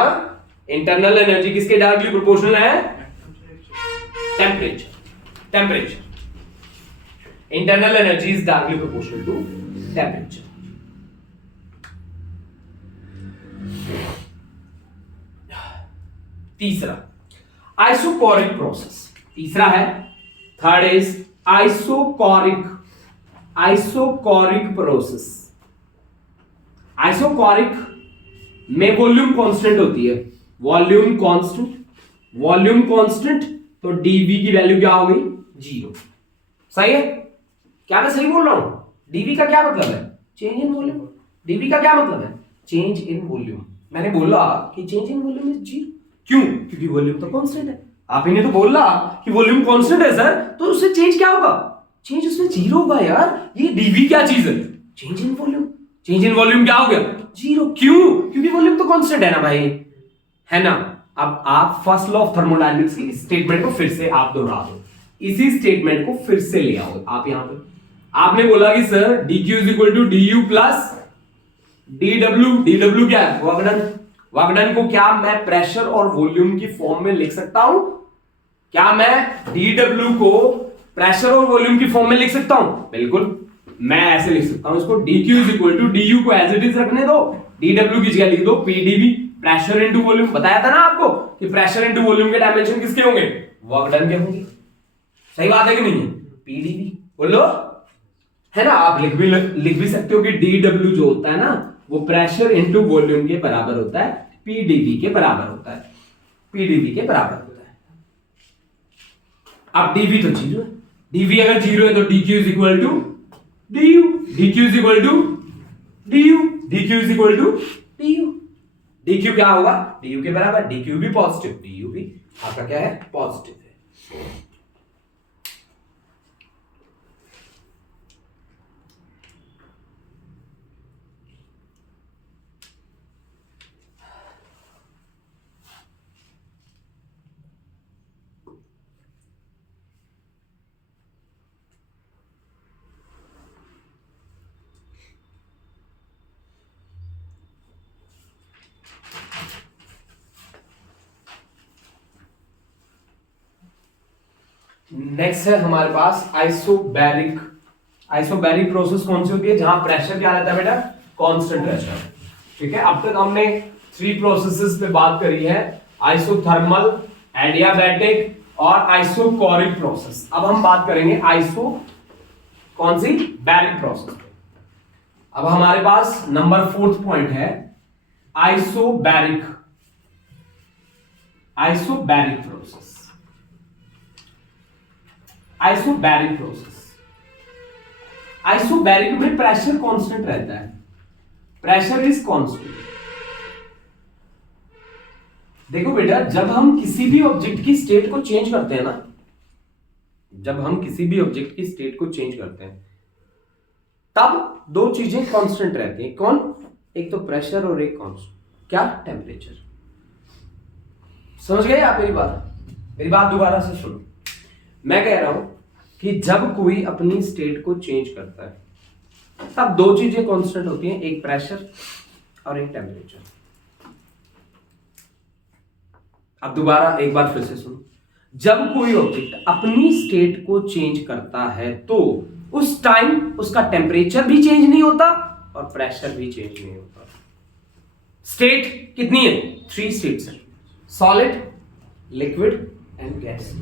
इंटरनल एनर्जी किसके डायरेक्टली प्रोपोर्शनल है? Temperature. Temperature, internal energy is directly proportional to temperature. तीसरा, आइसोकोरिक प्रोसेस। तीसरा है, third is isochoric process. Isochoric में वॉल्यूम कांस्टेंट होती है, वॉल्यूम कांस्टेंट, तो डीवी की वैल्यू क्या हो गई? 0। सही है? क्या मैं सही बोल रहा हूं? डीवी का क्या मतलब है? Change in volume. डीवी का क्या मतलब है? Change in volume. मैंने बोला कि चेंज इन वॉल्यूम इज 0। क्यों? क्योंकि वॉल्यूम तो कांस्टेंट है। आप ही ने तो बोला कि वॉल्यूम कांस्टेंट है सर, तो उससे चेंज क्या होगा? चेंज उसमें 0 होगा यार। ये डीवी क्या चीज है? Change in volume. Change in volume क्या हो गया? 0। क्यों? क्योंकि वॉल्यूम तो कांस्टेंट है ना भाई, है ना। अब आप फर्स्ट लॉ ऑफ थर्मोडायनेमिक्स की स्टेटमेंट को फिर से आप दोहरा दो, इसी स्टेटमेंट को फिर से ले आओ आप यहां पे। आपने बोला कि sir dq is equal to du plus dw। dw क्या है? Work done. वर्क डन को क्या मैं प्रेशर और वॉल्यूम की फॉर्म में लिख सकता हूं? क्या मैं dw को प्रेशर और वॉल्यूम की फॉर्म में लिख सकता हूं? बिल्कुल, मैं ऐसे लिख सकता हूं इसको, dq is equal to du को एज इट इज रखने दो, dw की जगह लिख दो pdv, प्रेशर इनटू वॉल्यूम। बताया था ना आपको कि प्रेशर इनटू वॉल्यूम के डायमेंशन किसके होंगे? वर्क डन के होंगे। सही बात है कि नहीं है? pdv बोलो, है ना। आप लिख भी सकते हो कि dw जो होता है ना, वो प्रेशर इनटू वॉल्यूम के बराबर होता है, pdv के बराबर होता है, pdv के बराबर होता है। अब dv तो 0 है, dv अगर 0 है तो dq is equal to du, dq is equal to du, dq is equal to du। dq क्या होगा? du के बराबर। dq भी पॉजिटिव, du भी आपका क्या है? पॉजिटिव है। नेक्स्ट है हमारे पास आइसोबैरिक। आइसोबैरिक प्रोसेस कौन सी होती है? जहां प्रेशर क्या रहता है बेटा? कांस्टेंट रहता है। ठीक है, अब तक हमने 3 प्रोसेसेस पे बात करी है, आइसोथर्मल, एडियाबैटिक और आइसोकोरिक प्रोसेस। अब हम बात करेंगे कौन सी? बैरिक प्रोसेस पे। अब हमारे पास नंबर 4th पॉइंट है आइसोबैरिक प्रोसेस। आइसोबैरिक में प्रेशर कांस्टेंट रहता है, प्रेशर इज कांस्टेंट। देखो बेटा, जब हम किसी भी ऑब्जेक्ट की स्टेट को चेंज करते हैं ना, तब 2 चीजें कांस्टेंट रहती हैं। कौन? एक तो प्रेशर और एक कांस्टेंट, क्या? टेम्परेचर। समझ गए आप मेरी बात दोबारा से सुनो। मैं कह रहा हूं कि जब कोई अपनी स्टेट को चेंज करता है तब 2 चीजें कांस्टेंट होती हैं, एक प्रेशर और एक टेम्परेचर। अब दोबारा एक बार फिर से सुनो। जब कोई ऑब्जेक्ट अपनी स्टेट को चेंज करता है तो उस टाइम उसका टेम्परेचर भी चेंज नहीं होता और प्रेशर भी चेंज नहीं होता। स्टेट कितनी है? 3 स्टेट्स है, solid, liquid and gas.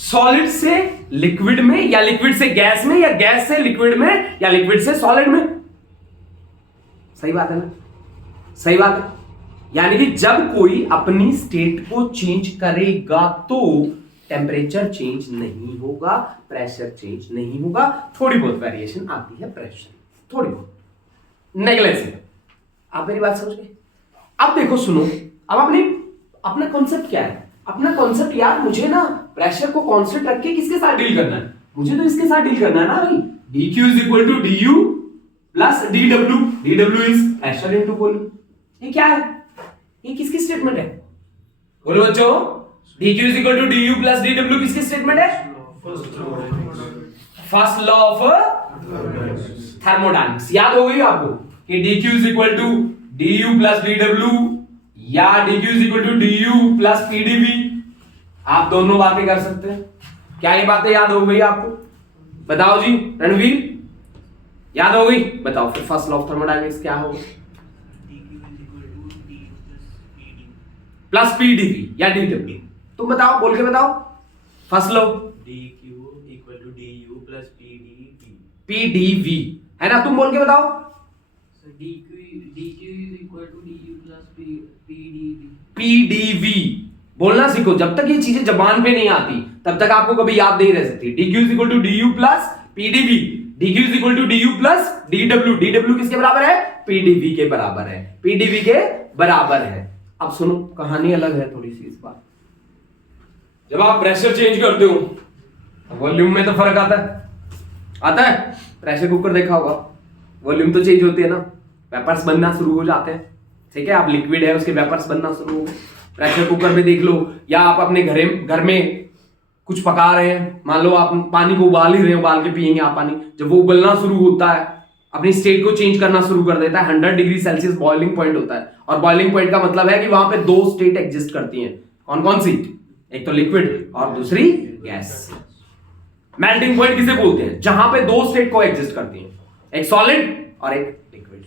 Solid से लिक्विड में, या लिक्विड से गैस में, या गैस से लिक्विड में, या लिक्विड से सॉलिड में। सही बात है ना? सही बात है। यानी कि जब कोई अपनी स्टेट को चेंज करेगा तो टेम्परेचर चेंज नहीं होगा, प्रेशर चेंज नहीं होगा, थोड़ी बहुत वेरिएशन आती है प्रेशर, थोड़ी बहुत, नेग्लेजिबल। आप मेरी बात समझ गए? अब देखो सुनो, अब अपना कॉन्सेप्ट क्या है? अपना कॉन्सेप्ट यार, मुझे ना प्रेशर को कांस्टेंट रख के किसके साथ डील करना है? मुझे तो इसके साथ डील करना है ना भाई। dq is equal to du plus dw। dw is pressure into volume. ये क्या है? ये किसकी स्टेटमेंट है? बोलो बच्चों, dq is equal to du plus dw किसकी स्टेटमेंट है? First law of thermodynamics. याद हो गई आपको कि dq is equal to du plus dw या dq is equal to du plus pdv। आप दोनों बातें कर सकते हैं। क्या ये बातें याद हो गई आपको? बताओ जी रणवीर, याद हो गई? बताओ फिर फर्स्ट लॉ ऑफ थर्मोडायनेमिक्स क्या होगा? प्लस pdv या dw। तुम बताओ, बोल के बताओ। First law dq equal to du plus pdv है ना? तुम बोल के बताओ। dq is equal to du plus pdv बोलना सीखो। जब तक ये चीजें जबान पे नहीं आती तब तक आपको कभी याद नहीं रह सकती। dq is equal to du plus pdv, dq is equal to du plus dw। dw किसके बराबर है? pdv के बराबर है, pdv के बराबर है। अब सुनो, कहानी अलग है थोड़ी सी इस बार। जब आप प्रेशर चेंज करते हो वॉल्यूम में तो फर्क आता है। प्रेशर कुकर देखा होगा, वॉल्यूम तो चेंज होती है ना, वेपर्स बनना शुरू हो जाते हैं। ठीक है, आप लिक्विड है उसके वेपर्स बनना शुरू हो गए। प्रेशर कुकर में देख लो, या आप अपने घर में कुछ पका रहे हैं, मान लो आप पानी को उबाल ही रहे हो, उबाल के पिएंगे आप पानी। जब वो उबलना शुरू होता है, अपनी स्टेट को चेंज करना शुरू कर देता है। 100 डिग्री सेल्सियस बॉइलिंग पॉइंट होता है, और बॉइलिंग पॉइंट का मतलब है कि वहां पे 2 स्टेट एग्जिस्ट करती हैं। कौन कौन सी? एक तो लिक्विड और दूसरी गैस। मेल्टिंग पॉइंट किसे बोलते हैं? जहां पे 2 स्टेट को एग्जिस्ट करती हैं, एक सॉलिड और एक लिक्विड।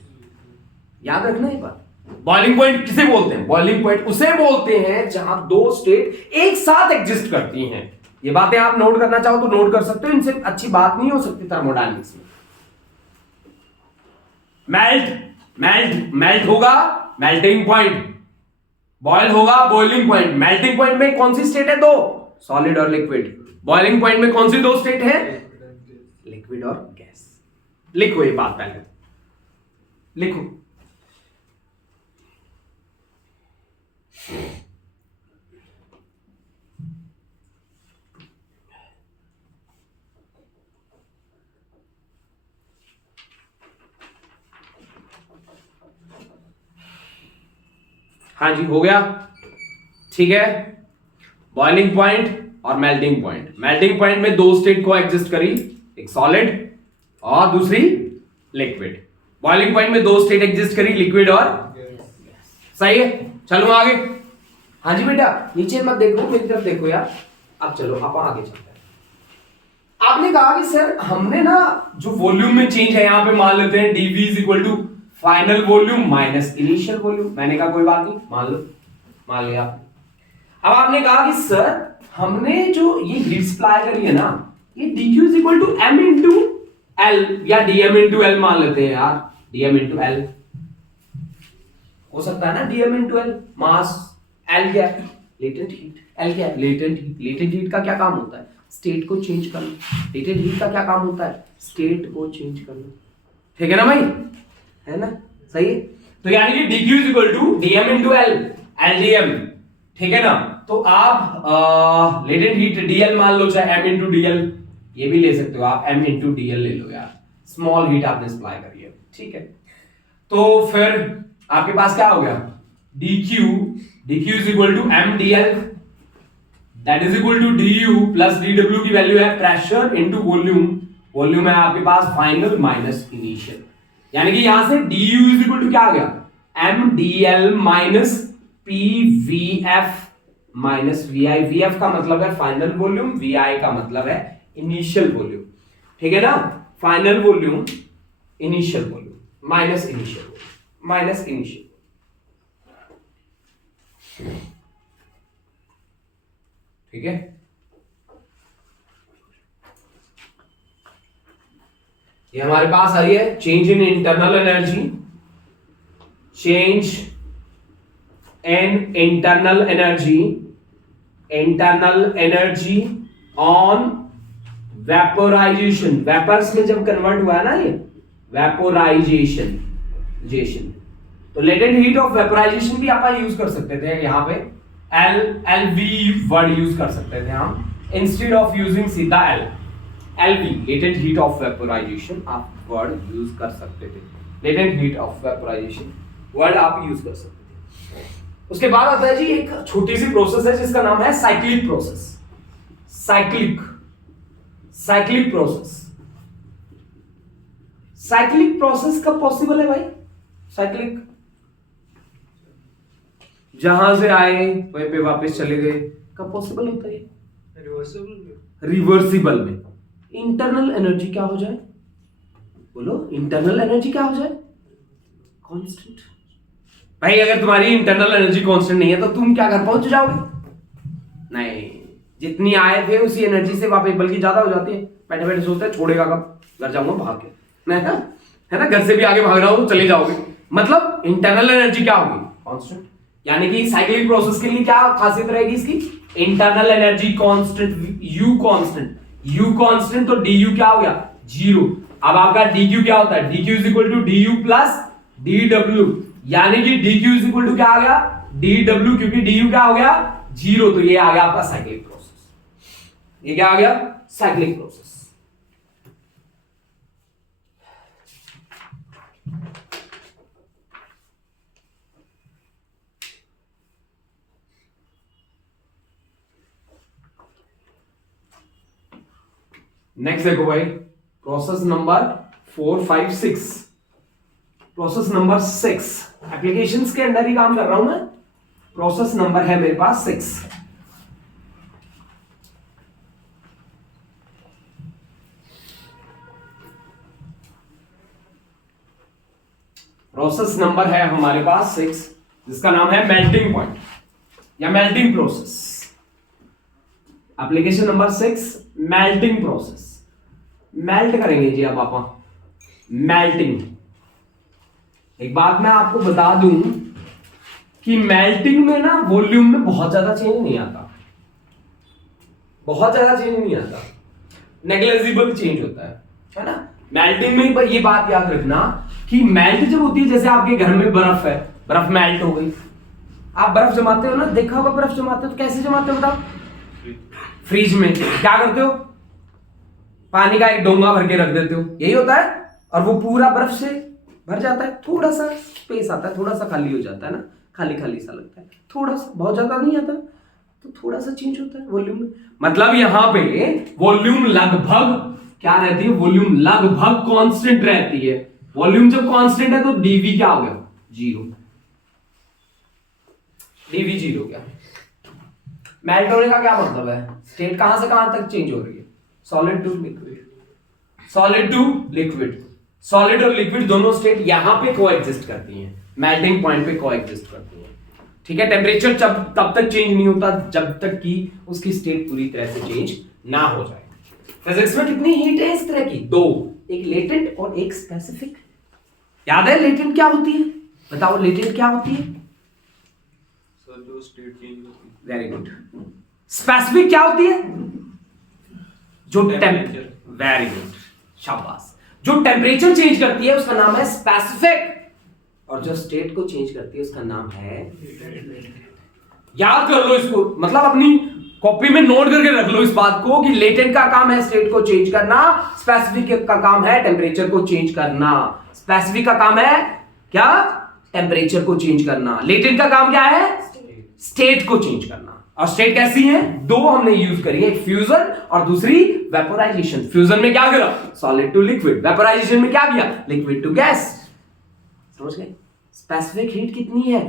याद रखना एक बात। बॉइलिंग पॉइंट किसे बोलते हैं? बॉइलिंग पॉइंट उसे बोलते हैं जहां 2 स्टेट एक साथ एग्जिस्ट करती हैं। ये बातें आप नोट करना चाहो तो नोट कर सकते हो, इनसे अच्छी बात नहीं हो सकती थर्मोडायनेमिक्स में। मेल्ट होगा मेल्टिंग पॉइंट, बॉयल होगा बॉइलिंग पॉइंट। मेल्टिंग पॉइंट में कौन सी स्टेट है? 2, सॉलिड और लिक्विड। बॉइलिंग पॉइंट में कौन सी 2 स्टेट है? लिक्विड और गैस। लिखो ये बात, पहले लिखो। हाँ जी, हो गया। ठीक है, बॉइलिंग पॉइंट और मेल्टिंग पॉइंट। मेल्टिंग पॉइंट में 2 स्टेट को एग्जिस्ट करी, एक सॉलिड और दूसरी लिक्विड। बॉइलिंग पॉइंट में 2 स्टेट एग्जिस्ट करी, लिक्विड और सही है। चलो आगे। हाँ जी बेटा, नीचे मत देखो, मेरी तरफ देखो यार। अब चलो आप आगे चलते हैं। आपने कहा कि सर हमने ना जो वॉल्यूम में चेंज है, यहां पे मान लेते हैं dv is equal to final volume minus initial volume. मैंने कहा कोई बात नहीं, मान लिया। अब आपने कहा कि सर हमने जो ये हीट सप्लाई करी है ना, ये dq is equal to m into L या dm इंटू एल मान लेते हैं यार। dm इंटू एल हो सकता है ना, dm इंटू एल। मास एल क्या है? Latent heat. एल क्या है? Latent heat. लेटेंट हीट का क्या काम होता है? स्टेट को चेंज करना। लेटेंट हीट का क्या काम होता है? स्टेट को चेंज करना। ठीक है ना भाई? है ना? सही है। तो यानी कि dq is equal to dm into L, LDM. ठीक है ना? तो आप लेटेंट हीट dl मान लो, चाहे m इंटू dl ये भी ले सकते हो आप। m इंटू dl ले लो यार, स्मॉल हीट आपने सप्लाई करी है। ठीक है, तो फिर आपके पास क्या हो गया? dq is equal to m dl that is equal to du plus dw की वैल्यू है प्रेशर इंटू वॉल्यूम। वॉल्यूम है आपके पास फाइनल माइनस इनिशियल। यानी कि यहां से du इज इक्वल टू क्या आ गया? m dl minus pvf minus vi। vf का मतलब है फाइनल वॉल्यूम, vi का मतलब है इनिशियल वॉल्यूम। ठीक है ना? Final volume, initial volume minus initial, minus initial. ठीक है, ये हमारे पास आई है change in internal energy, change in internal energy, internal energy on vaporization, vapours में जब कन्वर्ट हुआ है ना ये वेपोराइजेशन, जेशन, तो लेटेंट हीट ऑफ वेपोराइजेशन भी आप यूज कर सकते थे, यहां पे एलवी वर्ड यूज कर सकते थे हम, इंस्टेड ऑफ यूजिंग सीधा LV, latent heat of vaporization आप वर्ड यूज कर सकते थे, latent heat of vaporization word आप यूज कर सकते थे। उसके बाद आता है जी एक छोटी सी प्रोसेस है जिसका नाम है cyclic process, cyclic process. Cyclic process कब पॉसिबल है भाई? साइक्लिक, जहां से आए वहीं पे वापस चले गए, कब पॉसिबल होता है? रिवर्सिबल में। इंटरनल एनर्जी क्या हो जाए? बोलो, इंटरनल एनर्जी क्या हो जाए? कांस्टेंट। भाई अगर तुम्हारी इंटरनल एनर्जी कांस्टेंट नहीं है तो तुम क्या घर पहुंच जाओगे? नहीं, जितनी आए थे उसी एनर्जी से वापस, बल्कि ज्यादा हो जाती है। बैठे बैठे सोचते हैं छोड़ेगा कब, घर जाऊंगा भाग के, है ना, घर से भी आगे भाग रहा हो चले जाओगे, मतलब इंटरनल एनर्जी क्या होगी? कांस्टेंट। यानी कि साइक्लिक प्रोसेस के लिए क्या खासियत रहेगी इसकी? Internal energy constant, you constant, तो डी यू क्या हो गया? जीरो। अब आपका डी क्यू क्या होता है? D Q is equal to D U plus D W, यानी कि D Q is equal to क्या आ गया? डी डब्ल्यू, क्योंकि डी यू क्या हो गया? जीरो। तो ये आ गया आपका साइक्लिक प्रोसेस। ये क्या आ गया? Cyclic process. नेक्स्ट देखो भाई, process number 4, 5, 6, process number 6 applications के अंदर ही काम कर रहा हूं मैं। प्रोसेस नंबर है मेरे पास 6। प्रोसेस नंबर है हमारे पास 6, जिसका नाम है मेल्टिंग पॉइंट या melting process. Application number 6, melting process. Melt करेंगे जी अब आप, मेल्टिंग। एक बात मैं आपको बता दूं कि मेल्टिंग में ना वॉल्यूम में बहुत ज्यादा चेंज नहीं आता, बहुत ज्यादा चेंज नहीं आता, नेग्लिजिबल चेंज होता है ना। मेल्टिंग में ये बात याद रखना कि मेल्ट जब होती है, जैसे आपके घर में बर्फ है, बर्फ मेल्ट हो गई, आप बर्फ जमाते हो ना, देखा होगा बर्फ जमाते हो तो कैसे जमाते हो बताओ? फ्रिज में क्या करते हो? पानी का एक डोंगा भर के रख देते हो, यही होता है, और वो पूरा बर्फ से भर जाता है, थोड़ा सा स्पेस आता है, थोड़ा सा खाली हो जाता है ना, खाली खाली सा लगता है, थोड़ा सा, बहुत ज्यादा नहीं आता, तो थोड़ा सा चेंज होता है वॉल्यूम में। मतलब यहां पे वॉल्यूम लगभग क्या रहती है? वॉल्यूम लगभग कांस्टेंट रहती है। वॉल्यूम जब कांस्टेंट है तो डीवी क्या हो गया? जीरो। डीवी जीरो क्या? मेल्ट होने का क्या मतलब है? स्टेट कहां से कहां तक चेंज हो रही है? Solid to liquid, solid to liquid. Solid और लिक्विड दोनों स्टेट यहां पे कोएग्जिस्ट करती हैं, मेल्टिंग पॉइंट पे कोएग्जिस्ट करती हैं। ठीक है, टेम्परेचर तब तक चेंज नहीं होता जब तक कि उसकी स्टेट पूरी तरह से चेंज ना हो जाए। फिजिक्स में कितनी हीट है इस तरह की? 2, एक लेटेंट और एक स्पेसिफिक। याद है लेटेंट क्या होती है? बताओ लेटेंट क्या होती है? सर जो स्टेट चेंज होती है। Very good. स्पेसिफिक क्या होती है? जो टेम्परेचर। वेरी गुड, शाबाश। जो टेम्परेचर चेंज करती है उसका नाम है स्पेसिफिक, और जो स्टेट को चेंज करती है उसका नाम है। याद कर लो इसको, मतलब अपनी कॉपी में नोट करके रख लो इस बात को कि लेटेंट का काम है स्टेट को चेंज करना, स्पेसिफिक का काम है टेम्परेचर को चेंज करना। स्पेसिफिक का काम है क्या? टेम्परेचर को चेंज करना। लेटेंट का काम क्या है? स्टेट को चेंज करना। और स्टेट कैसी है? 2 हमने यूज करी है, एक फ्यूजन और दूसरी वेपोराइजेशन। फ्यूजन में क्या करा? Solid to liquid. वेपोराइजेशन में क्या किया? Liquid to gas. समझ गए? स्पेसिफिक हीट कितनी है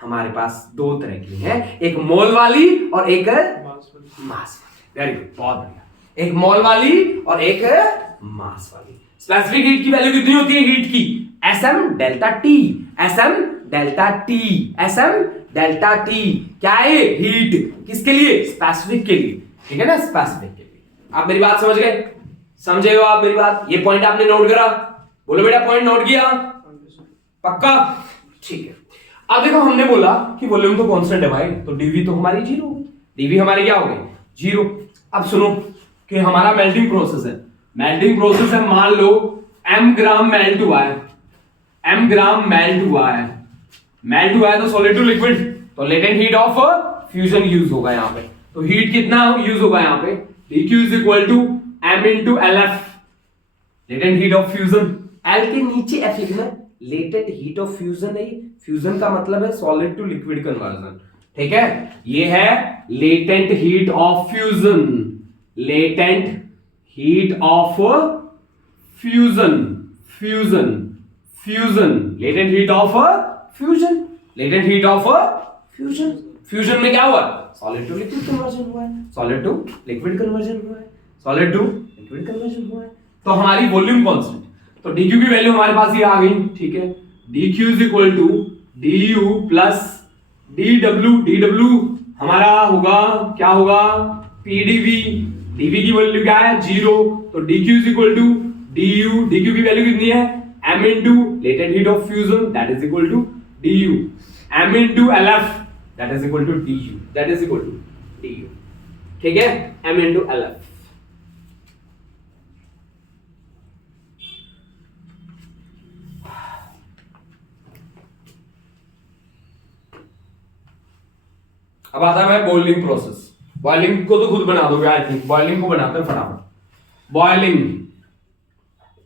हमारे पास? 2 तरह की है, एक मोल वाली और एक मास वाली। वेरी गुड, बहुत बढ़िया। एक मोल वाली और एक मास वाली। स्पेसिफिक हीट की वैल्यू कितनी होती है हीट की? Sm delta T, Sm delta T, Sm delta T. क्या है ये? हीट। किसके लिए? स्पेसिफिक के लिए, ठीक है ना, स्पेसिफिक के लिए। आप मेरी बात समझ गए? समझे हो आप मेरी बात? ये पॉइंट आपने नोट करा? बोलो बेटा, पॉइंट नोट किया? पक्का? ठीक है। अब देखो, हमने बोला कि वॉल्यूम तो कांस्टेंट है भाई, तो डीवी तो हमारी जीरो हो गई। डीवी हमारी क्या हो गई? जीरो। अब सुनो कि हमारा मेल्टिंग प्रोसेस है, मेल्टिंग प्रोसेस है, मान लो m ग्राम मेल्ट हुआ है, m ग्राम मेल्ट हुआ है, मेल्ट हुआ है तो सॉलिड टू लिक्विड, तो latent heat of fusion use होगा यहाँ पे। तो हीट कितना यूज होगा यहाँ पे? dq is equal to m into LF, latent heat of fusion. L के नीचे F लिखना, लेटेंट हीट ऑफ फ्यूजन है। फ्यूजन का मतलब है सॉलिड टू लिक्विड कन्वर्जन, ठीक है? ये है latent heat of fusion, latent heat of fusion, fusion, fusion, latent heat of fusion, latent heat of fusion. Fusion में क्या हुआ? सॉलिड टू लिक्विड कन्वर्जन हुआ है, सॉलिड टू लिक्विड कन्वर्जन हुआ है, सॉलिड टू लिक्विड कन्वर्जन हुआ है। तो हमारी वॉल्यूम कांस्टेंट, तो dq की वैल्यू हमारे पास ये आ गई, ठीक है? dq is equal to du plus dw, dw हमारा होगा, क्या होगा? pdv, dv की वैल्यू क्या है? जीरो। तो dq is equal to du, dq की वैल्यू कितनी है? m into latent heat of fusion, that is equal to du, m into LF, that is equal to du, that is equal to du, ठीक है? m into LF। अब आता है बॉइलिंग प्रोसेस। बॉइलिंग को तो खुद बना दोगे आई थिंक, बॉइलिंग को बनाते हैं फटाफट। बॉइलिंग,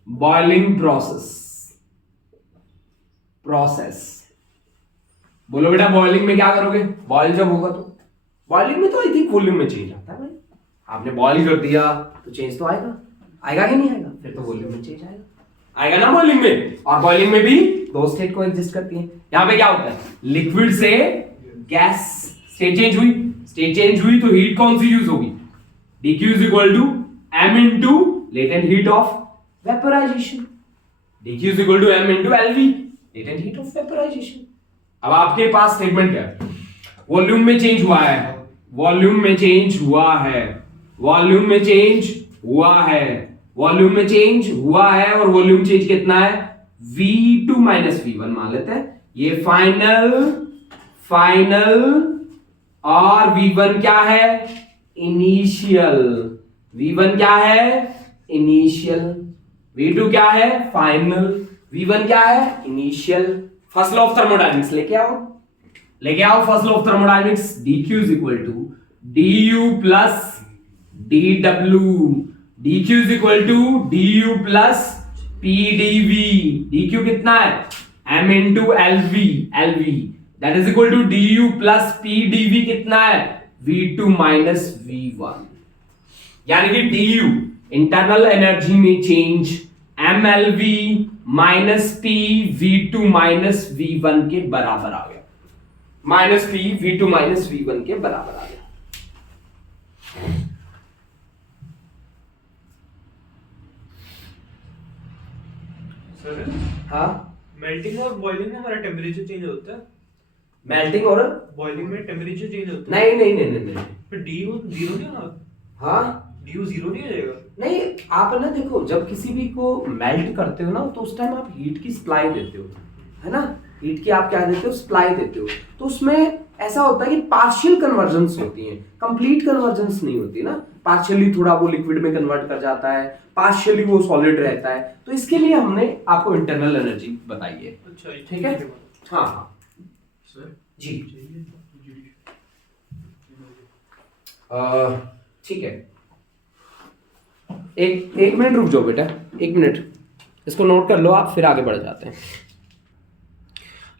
बॉइलिंग प्रोसेस, प्रोसेस बोलो बेटा, बॉइलिंग में क्या करोगे? बॉइल जब होगा तो बॉइलिंग में तो आई थिंक वॉल्यूम में चेंज आता है भाई। आपने बॉइल कर दिया तो चेंज तो आएगा, आएगा कि नहीं आएगा? फिर तो वॉल्यूम में चेंज आएगा, आएगा ना बॉइलिंग में। और बॉइलिंग में भी दो स्टेट को एग्जिस्ट करती है। यहाँ पे क्या होता है? लिक्विड से गैस स्टेट चेंज हुई, स्टेट चेंज हुई तो हीट कौन सी यूज होगी? dq is equal to m into latent heat of vaporization, dq is equal to m into LV, latent heat of vaporization. अब आपके पास स्टेटमेंट क्या है? वॉल्यूम में चेंज हुआ है, वॉल्यूम में चेंज हुआ है, वॉल्यूम में चेंज हुआ है, वॉल्यूम में चेंज हुआ है। और वॉल्यूम चेंज कितना है? V2 माइनस V1 मान लेते हैं। ये फाइनल, फाइनल, और V1 क्या है? इनिशियल। V1 क्या है? इनिशियल। V2 क्या है? फाइनल। V1 क्या है? Initial. First law of thermodynamics लेके आओ, लेके आओ first law of thermodynamics. dq is equal to du plus dw, dq is equal to du plus pdv। dq कितना है? m into LV, LV that is equal to du plus pdv कितना है? V2 minus V1। यानी कि du इंटरनल एनर्जी में change mLV minus p V2 minus V1 के बराबर आ गया, minus p V2 minus V1 के बराबर आ गया। सर, हाँ, मेल्टिंग और बॉइलिंग में हमारा टेम्परेचर चेंज होता है? मेल्टिंग और बॉइलिंग में टेम्परेचर चेंज होता है? नहीं नहीं नहीं नहीं नहीं, फिर डी जीरो नहीं होगा? हाँ डी जीरो नहीं हो जाएगा? नहीं, आप ना देखो, जब किसी भी को मेल्ट करते हो ना तो उस टाइम आप हीट की सप्लाई देते हो, है ना? हीट की आप क्या देते हो? सप्लाई देते हो। तो उसमें ऐसा होता है कि पार्शियल कन्वर्जेंस होती हैं, कंप्लीट कन्वर्जेंस नहीं होती ना। पार्शियली थोड़ा वो लिक्विड में कन्वर्ट कर जाता है, पार्शियली वो सॉलिड रहता है। तो इसके लिए हमने आपको इंटरनल एनर्जी बताई है। अच्छा, ठीक है? हाँ हाँ सर जी, ठीक है। एक मिनट रुक जाओ बेटा, एक मिनट, इसको नोट कर लो आप, फिर आगे बढ़ जाते हैं।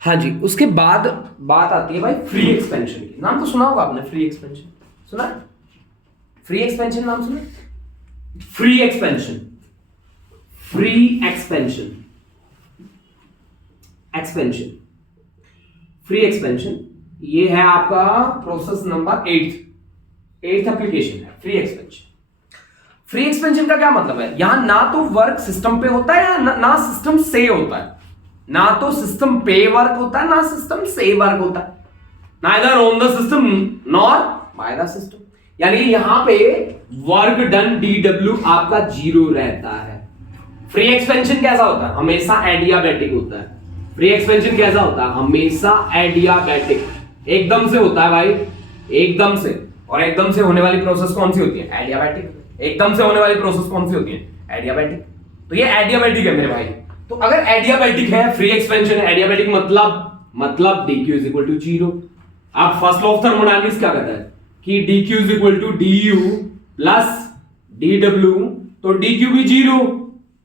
हाँ जी, उसके बाद बात आती है भाई फ्री एक्सपेंशन की। नाम तो सुना होगा आपने, फ्री एक्सपेंशन सुना? फ्री एक्सपेंशन नाम सुना? Free expansion, free expansion, expansion, free expansion, ये है आपका प्रोसेस नंबर 8th एप्लीकेशन है फ्री एक्सपेंशन। फ्री एक्सपेंशन का क्या मतलब है, यहां ना तो वर्क सिस्टम पे होता है या ना सिस्टम से होता है, ना तो सिस्टम पे वर्क होता है ना सिस्टम से वर्क होता है, neither on the system nor by the system, यानी यहां पे वर्क डन डीडब्ल्यू आपका 0 रहता है। फ्री एक्सपेंशन कैसा होता है, हमेशा एडियाबैटिक होता है। फ्री एक्सपेंशन कैसा होता है, हमेशा एडियाबैटिक, एकदम से होता है भाई, एकदम से। और एकदम से होने वाली प्रोसेस कौन सी होती है, एडियाबैटिक। एकदम से होने वाली प्रोसेस कौन सी होती है, एडियाबैटिक। तो ये एडियाबैटिक है मेरे भाई। तो अगर एडियाबैटिक है, फ्री एक्सपेंशन है, एडियाबैटिक मतलब dq इज इक्वल टू 0। अब फर्स्ट लॉ ऑफ थर्मोडायनामिक्स क्या कहता है कि dq is equal to du plus dw, तो dq भी 0,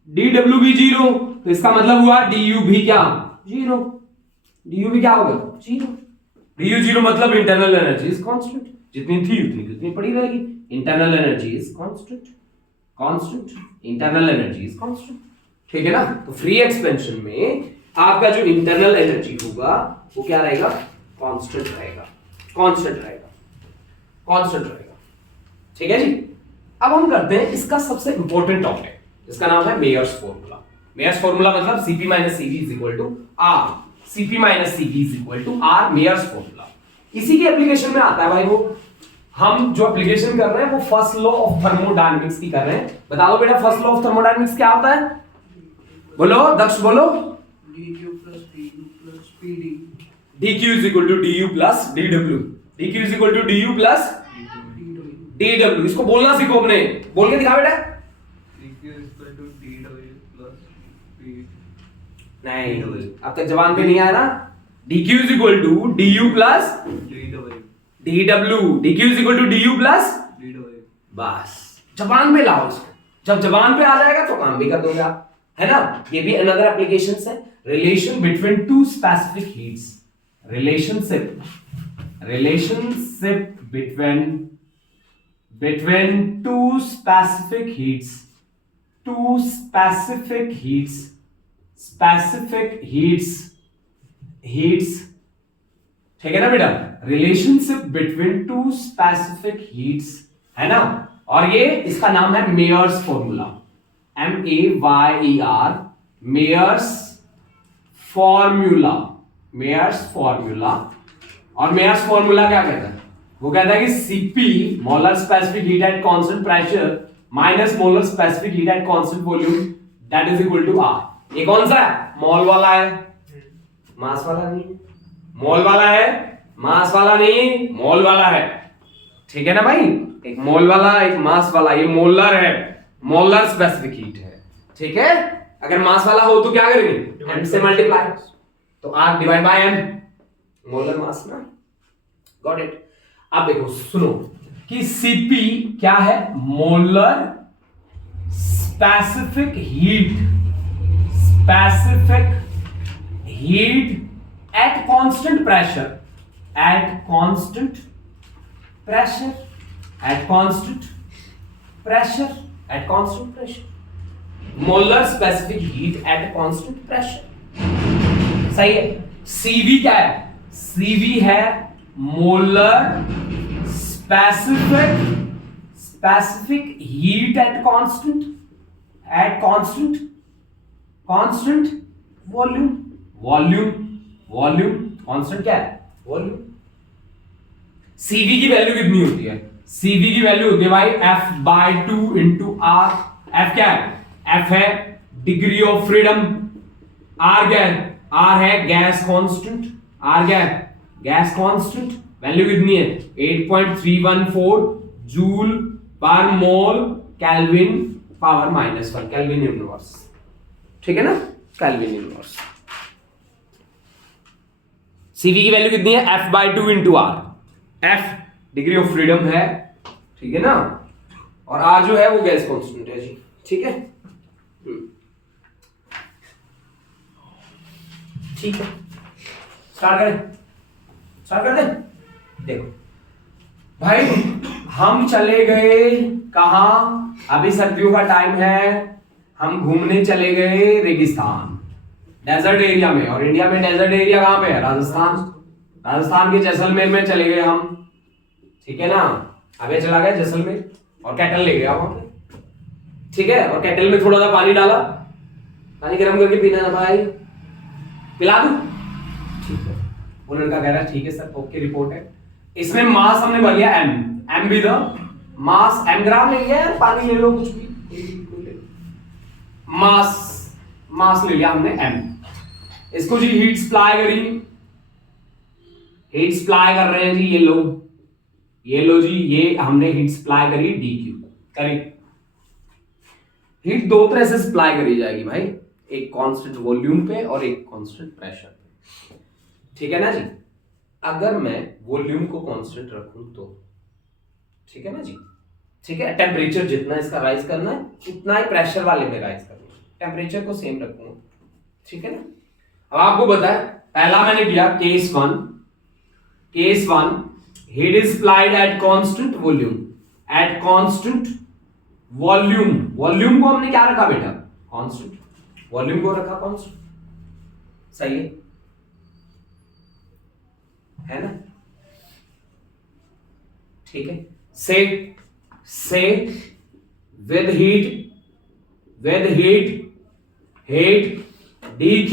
dw भी 0, तो इसका मतलब हुआ du भी क्या 0, du भी क्या होगा 0। du 0 मतलब इंटरनल एनर्जी इज कांस्टेंट, जितनी थी उतनी पड़ी रहेगी। Internal energy is constant, internal energy is constant, ठीक है ना। तो फ्री एक्सपेंशन में आपका जो इंटरनल एनर्जी होगा वो क्या रहेगा, कांस्टेंट रहेगा, ठीक है जी। अब हम करते हैं इसका सबसे इंपॉर्टेंट टॉपिक, इसका नाम है मेयर्स फॉर्मूला। मेयर्स फॉर्मूला मतलब Cp minus Cv is equal to R, Cp minus Cv is equal to R, Mayer's formula. इसी के एप्लीकेशन में आता है भाई, वो हम जो एप्लीकेशन कर रहे हैं वो फर्स्ट लॉ ऑफ थर्मोडायनामिक्स की कर रहे हैं। बता दो बेटा फर्स्ट लॉ ऑफ थर्मोडायनामिक्स क्या होता है, बोलो दक्ष बोलो। dq plus du plus pd, dq is equal to du plus dw, dq is equal to du plus dw। इसको बोलना सीखो, अपने बोल के दिखा बेटा। dq is equal to dw plus pd, नहीं अब तक जबान पे नहीं आया ना। dq is equal to du plus dw, dq is equal to du plus dw। बस जबान पे लाओ इसको, जब जबान पे आ जाएगा तो काम भी कर दोगे आप, है ना। ये भी अनदर एप्लीकेशन है, relation between two specific heats, relationship between two specific heats, ठीक है ना बेटा, relationship between two specific heats, है ना। और ये इसका नाम है Mayer's formula, MEYER, Mayer's formula. और मेयर्स फॉर्मूला क्या कहता है, वो कहता है कि Cp molar specific heat at constant pressure minus molar specific heat at constant volume that is equal to R। ये कौन सा है, मोल वाला है, मास वाला नहीं, मोल वाला है, मास वाला नहीं, मोल वाला है, ठीक है ना भाई। एक मोल वाला एक मास वाला, ये मोलर है, मोलर स्पेसिफिक हीट है, ठीक है। अगर मास वाला हो तो क्या करेंगे, m से मल्टीप्लाई, तो R divide by m, molar mass ना, गॉट इट। अब देखो सुनो कि Cp क्या है, molar specific heat at constant pressure, molar specific heat at constant pressure, सही है। Cv क्या है, Cv है molar specific heat at constant volume constant क्या है, वॉल्यूम। Cv की वैल्यू कितनी होती है, Cv की वैल्यू होती है भाई F/2 इंटू R। F क्या है, F है डिग्री ऑफ फ्रीडम, R क्या है, R है गैस कांस्टेंट, R क्या है गैस कांस्टेंट, वैल्यू कितनी है 8.314 जूल पर मोल केल्विन पावर -1, केल्विन इनवर्स, ठीक है ना, केल्विन इनवर्स। Cv की वैल्यू कितनी है F/2 into R, F degree of freedom है, ठीक है ना, और R जो है वो गैस कांस्टेंट है जी, ठीक है। ठीक है, स्टार्ट कर दें। देखो भाई हम चले गए कहां, अभी सर्दियों का टाइम है, हम घूमने चले गए रेगिस्तान, डेजर्ट एरिया में। और इंडिया में डेजर्ट एरिया कहां पे है, राजस्थान के जैसलमेर में चले गए हम, ठीक है ना। अबे चला गया जैसलमेर और कैटल ले गया वहां पे, ठीक है, और केटल में थोड़ा सा पानी डाला, पानी गर्म करके पीना है भाई, पिला दूं? ठीक है, वो लड़का कह रहा है ठीक है सर, ओके रिपोर्ट है। इसमें मास हमने भर लिया m be the mass, m gram नहीं है, पानी ले लो कुछ भी, मास ले लिया हमने एम। इसको जी हीट सप्लाई करी, हीट सप्लाई कर रहे हैं जी, ये लो जी, ये हमने हीट सप्लाई करी डी क्यू करी। हीट दो तरह से सप्लाई करी जाएगी भाई, एक कांस्टेंट वॉल्यूम पे और एक कांस्टेंट प्रेशर पे, ठीक है ना जी। अगर मैं वॉल्यूम को कांस्टेंट रखूं तो, ठीक है ना जी, ठीक है, टेम्परेचर जितना इसका राइज करना है उतना ही प्रेशर वाले में राइज करना है, टेम्परेचर को सेम रखूंगा, ठीक है ना। अब आपको बताया, पहला मैंने किया case one, heat is supplied eight constant volume, eight constant volume को हमने क्या रखा बेटा, कांस्टेंट, वॉल्यूम को रखा कांस्टेंट, सही है ना, ठीक है। से with heat dq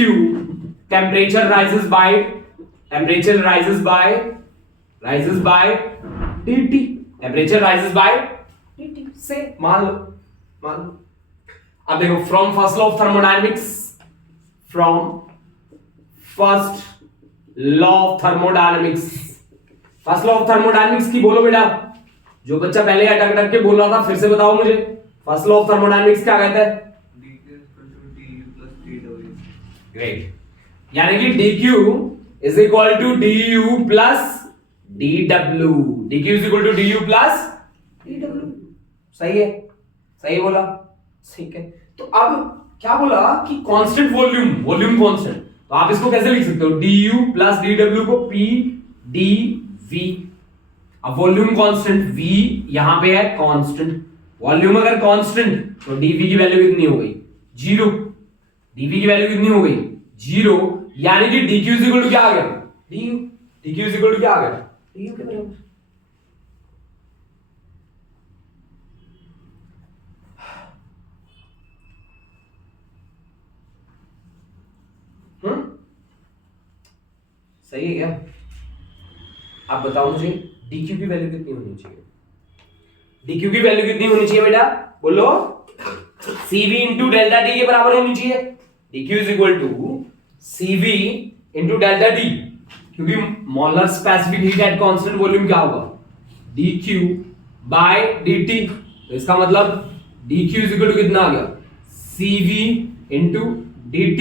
temperature rises by dt, temperature rises by dt से मान लो। अब देखो, from first law of thermodynamics first law of thermodynamics की बोलो बेटा, जो बच्चा पहले अटक के बोल रहा था फिर से बताओ मुझे, फर्स्ट लॉ ऑफ थर्मोडायनेमिक्स क्या कहता है? ग्रेट, यानी कि dq is equal to du plus dw, dq is equal to du plus dw, सही है, सही बोला, ठीक है। तो अब क्या बोला कि कांस्टेंट वॉल्यूम कांस्टेंट, तो आप इसको कैसे लिख सकते हो, du प्लस dw को p dv। अब वॉल्यूम कांस्टेंट v यहां पे है कांस्टेंट, वॉल्यूम अगर कांस्टेंट तो dv की वैल्यू कितनी हो गई, 0, dv की वैल्यू कितनी हो गई, 0, यानी कि dq इज इक्वल टू क्या आ गया, dq इज इक्वल टू क्या आ गया, du के बराबर। सही है क्या? आप बताओ मुझे dq की वैल्यू कितनी होनी चाहिए, dq की वैल्यू कितनी होनी चाहिए बेटा, बोलो, cv इंटू डेल्टा टी के बराबर होनी चाहिए, dq is equal to cv into delta T, क्योंकि molar specific heat at constant volume क्या होगा, dq बाय dt, तो इसका मतलब dq इज इक्वल टू कितना आ गया, cv इंटू dt,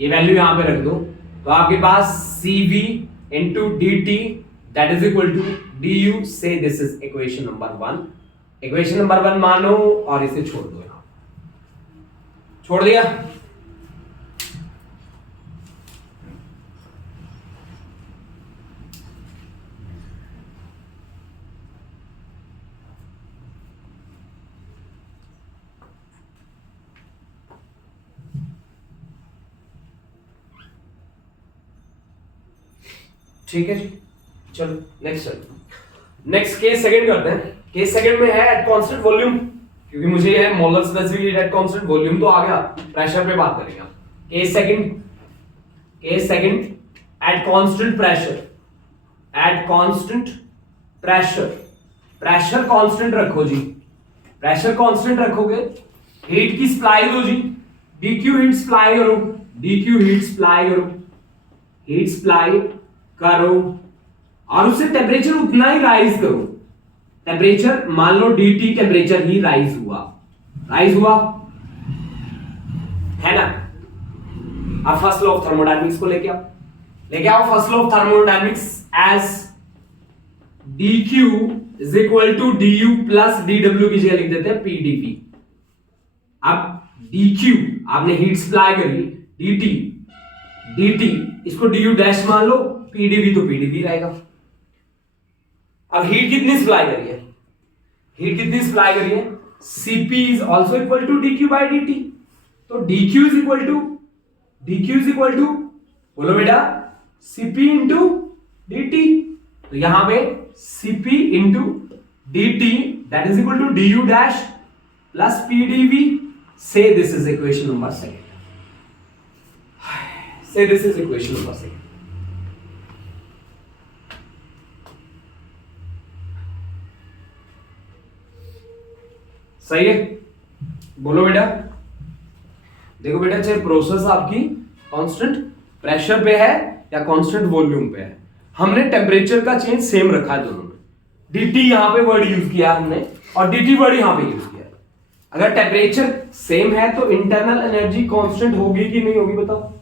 ये वैल्यू यहां पे रख दो, तो आपके पास cv into dt that is equal to du, say this is equation number 1, equation number 1 मानो और इसे छोड़ दो, यहां छोड़ दिया। ठीक है जी, चलो नेक्स्ट केस सेकंड करते हैं। केस सेकंड में है एट कांस्टेंट वॉल्यूम, क्योंकि मुझे ये molar specific heat at constant volume तो आ गया, प्रेशर पे बात करेंगे। Case second eight constant pressure constant रखो जी, प्रेशर कांस्टेंट रखोगे, हीट की सप्लाई दो जी, dq हीट सप्लाई करो और उससे टेम्परेचर उतना ही राइज करो, टेम्परेचर मान लो dt टेम्परेचर ही राइज हुआ है ना। अब फर्स्ट लॉ ऑफ थर्मोडायनेमिक्स को लेके आओ first law of thermodynamics as dq is equal to du plus dw की जगह लिख देते हैं pdv। अब dq आपने हीट सप्लाई करी, dt इसको du डैश मान लो, pdv तो pdv रहेगा। अब हीट कितनी सप्लाई करी है, cp is also equal to dq by dt, तो dq इज इक्वल टू बोलो बेटा cp इंटू dt, तो यहां पे cp into dt that is equal to du dash plus PdV. Say this is equation number second. Say this is equation number second. सही है? बोलो बेटा। देखो बेटा, चाहे प्रोसेस आपकी कांस्टेंट प्रेशर पे है या कांस्टेंट वॉल्यूम पे है, हमने टेम्परेचर का चेंज सेम रखा है दोनों में। dt यहां पे वर्ड यूज किया हमने और dt वर्ड यहां पे यूज किया है। अगर टेम्परेचर सेम है तो इंटरनल एनर्जी कांस्टेंट होगी कि नहीं होगी, बताओ।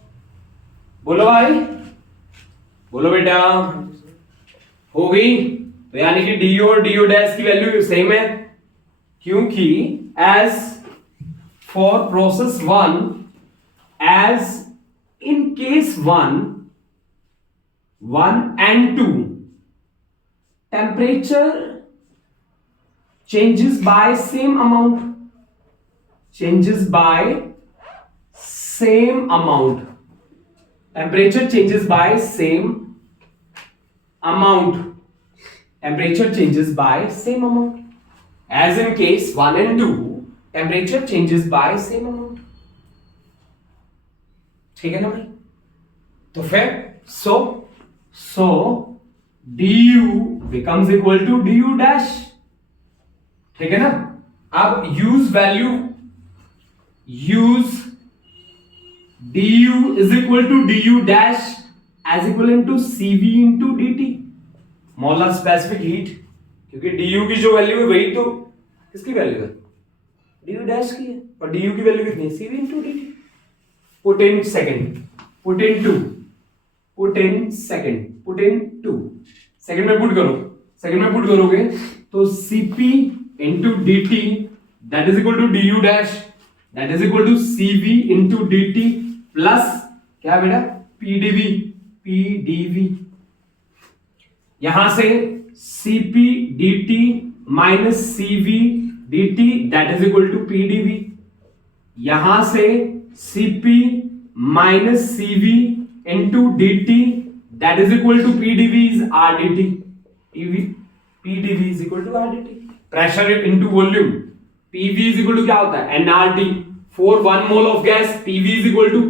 बोलो भाई, बोलो बेटा। होगी। तो यानी कि डी और डी डैश की वैल्यू सेम है, क्योंकि as for process 1, as in case 1 and 2, temperature changes by same amount. Changes by same amount. Temperature changes by same amount. Temperature changes by same amount. As in case 1 and 2, temperature changes by same amount. ठीक है ना भाई? तो फिर so du becomes equal to du dash. ठीक है ना? अब use value, use du is equal to du dash as equivalent to Cv into dt, molar specific heat. क्योंकि du की जो वैल्यू है वही तो किसकी वैल्यू है, du dash की है, और du की वैल्यू कितनी है, Cv into dt। put in second, put in 2, put in second, put in 2, second में पुट करो, सेकंड में पुट करोगे तो Cp into dt that is equal to du dash that is equal to Cv into dt plus क्या बेटा, Pdv। यहां से Cp dt minus Cv dt that is equal to Pdv। यहां से Cp minus Cv into dt that is equal to Pdv is rdt। Pdv is equal to rdt, pressure into volume। Pv is equal to क्या होता है, nRT। for 1 mole of gas Pv is equal to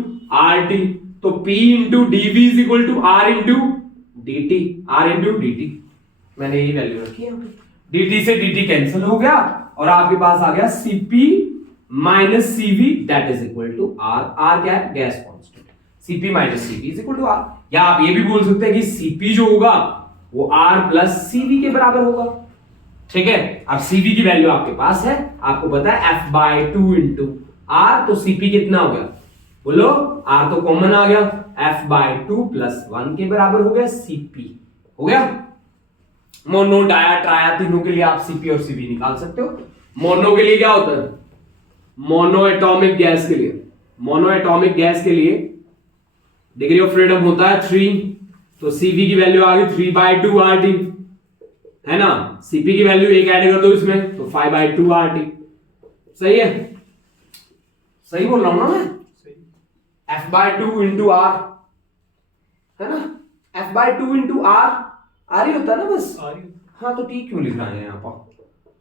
RT, तो P into dV is equal to R into dt, R into dt। मैंने यही वैल्यू रखी है यहाँ पे। dt से dt कैंसिल हो गया और आपके पास आ गया Cp minus Cv that is equal to R। R क्या है, gas constant. Cp minus Cv is equal to R। या आप ये भी बोल सकते हैं कि Cp जो होगा वो R प्लस Cv के बराबर होगा। ठीक है, अब Cv की वैल्यू आपके पास है, आपको पता है F/2 into R, तो Cp कितना हो गया, बोलो। R तो कॉमन आ गया, F/2 प्लस 1 के बराबर हो गया Cp। हो गया। मोनो, डाया, ट्राया तीनों के लिए आप Cp और Cv निकाल सकते हो। मोनो के लिए क्या होता है, मोनो एटॉमिक गैस के लिए, मोनो एटॉमिक गैस के लिए डिग्री ऑफ फ्रीडम होता है 3, तो Cv की वैल्यू आ गई 3/2 RT, है ना। Cp की वैल्यू एक ऐड कर दो इसमें तो 5/2 RT। सही है, सही बोल रहा हूं ना मैं, F/2 into R, है ना। F/2 into R R ही होता है ना बस। हाँ, तो T क्यों लिख रहा है यहाँ पर,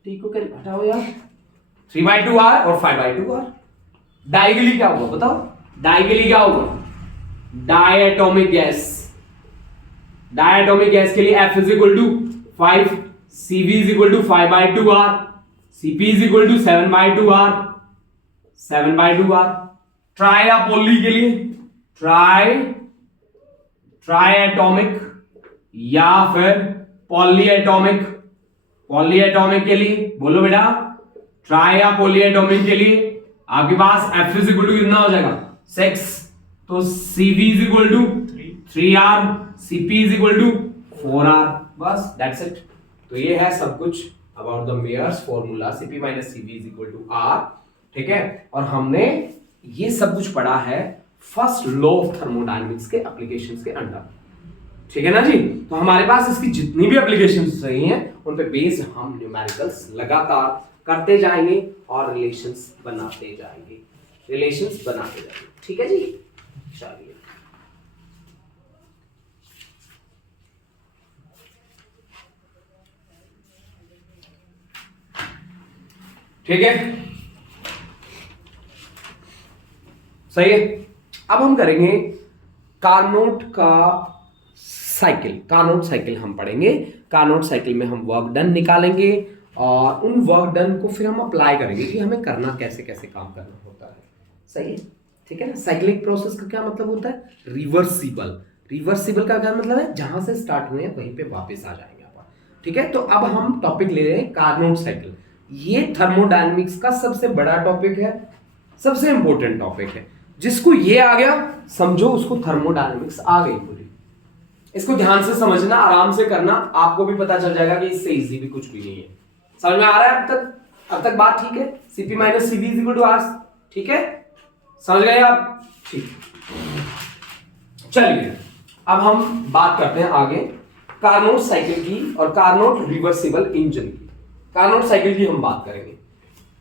T को क्या हटाओ यार, 3/2 R और 5/2 R। डाई के लिए क्या होगा बताओ, डाई के लिए क्या होगा, डायटोमिक गैस। डायटोमिक गैस के लिए F is equal to 5, Cv is equal to 5/2 R, Cp is equal to 7/2 R, 7/2 R। Try या पॉली के लिए, ट्राई एटॉमिक या फिर पॉली एटॉमिक, पॉली एटॉमिक के लिए बोलो बेटा, ट्राई या पॉली एटॉमिक के लिए आपके पास F is equal to कितना हो जाएगा, 6, तो Cv is equal to 3R, Cp is equal to 4R। बस दैट्स इट। तो ये है सब कुछ about the Mayer's formula, Cp minus Cv is equal to R। ठीक है, और हमने ये सब कुछ पढ़ा है फर्स्ट लॉ ऑफ थर्मोडायनेमिक्स के एप्लीकेशंस के अंडर। ठीक है ना जी। तो हमारे पास इसकी जितनी भी एप्लीकेशंस रही हैं उन पे बेस्ड हम न्यूमेरिकल्स लगातार करते जाएंगे और रिलेशंस बनाते जाएंगे, रिलेशंस बनाते जाएंगे। ठीक है जी, चलिए। ठीक है, सही है। अब हम करेंगे कार्नोट का साइकिल। कार्नोट साइकिल हम पढ़ेंगे। कार्नोट साइकिल में हम वर्क डन निकालेंगे और उन वर्क डन को फिर हम अप्लाई करेंगे कि हमें करना कैसे कैसे काम करना होता है। सही है, ठीक है ना। साइक्लिक प्रोसेस का क्या मतलब होता है? रिवर्सिबल। रिवर्सिबल का क्या मतलब है? जहां से स्टार्ट हुए हैं वहीं पे वापस आ जाएंगे आप, ठीक है। तो अब हम टॉपिक ले रहे हैं कार्नोट साइकिल। ये थर्मोडायनेमिक्स का सबसे बड़ा टॉपिक है, सबसे इंपॉर्टेंट टॉपिक है। जिसको ये आ गया समझो उसको थर्मोडायनेमिक्स आ गई पूरी। इसको ध्यान से समझना, आराम से करना, आपको भी पता चल जाएगा कि इससे इजी भी कुछ भी नहीं है। समझ में आ रहा है अब तक? अब तक बात ठीक है? Cp minus Cv is equal to R, ठीक है, समझ गए आप? ठीक। चलिए अब हम बात करते हैं आगे कार्नोट साइकिल की और कार्नोट रिवर्सिबल इंजन की। कार्नोट साइकिल की हम बात करेंगे,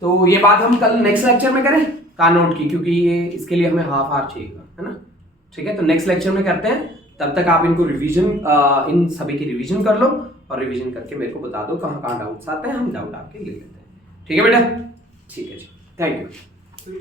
तो ये बात हम कल नेक्स्ट लेक्चर में करें कार्नोट की, क्योंकि ये इसके लिए हमें हाफ आवर चाहिए, है ना, ठीक है। तो नेक्स्ट लेक्चर में करते हैं, तब तक आप इनको रिवीजन, इन सभी की रिवीजन कर लो और रिवीजन करके मेरे को बता दो कहाँ कहाँ डाउट्स आते हैं, हम डाउट आपके ले लेते हैं, ठीक है बेटा? ठीक है जी, थैंक यू।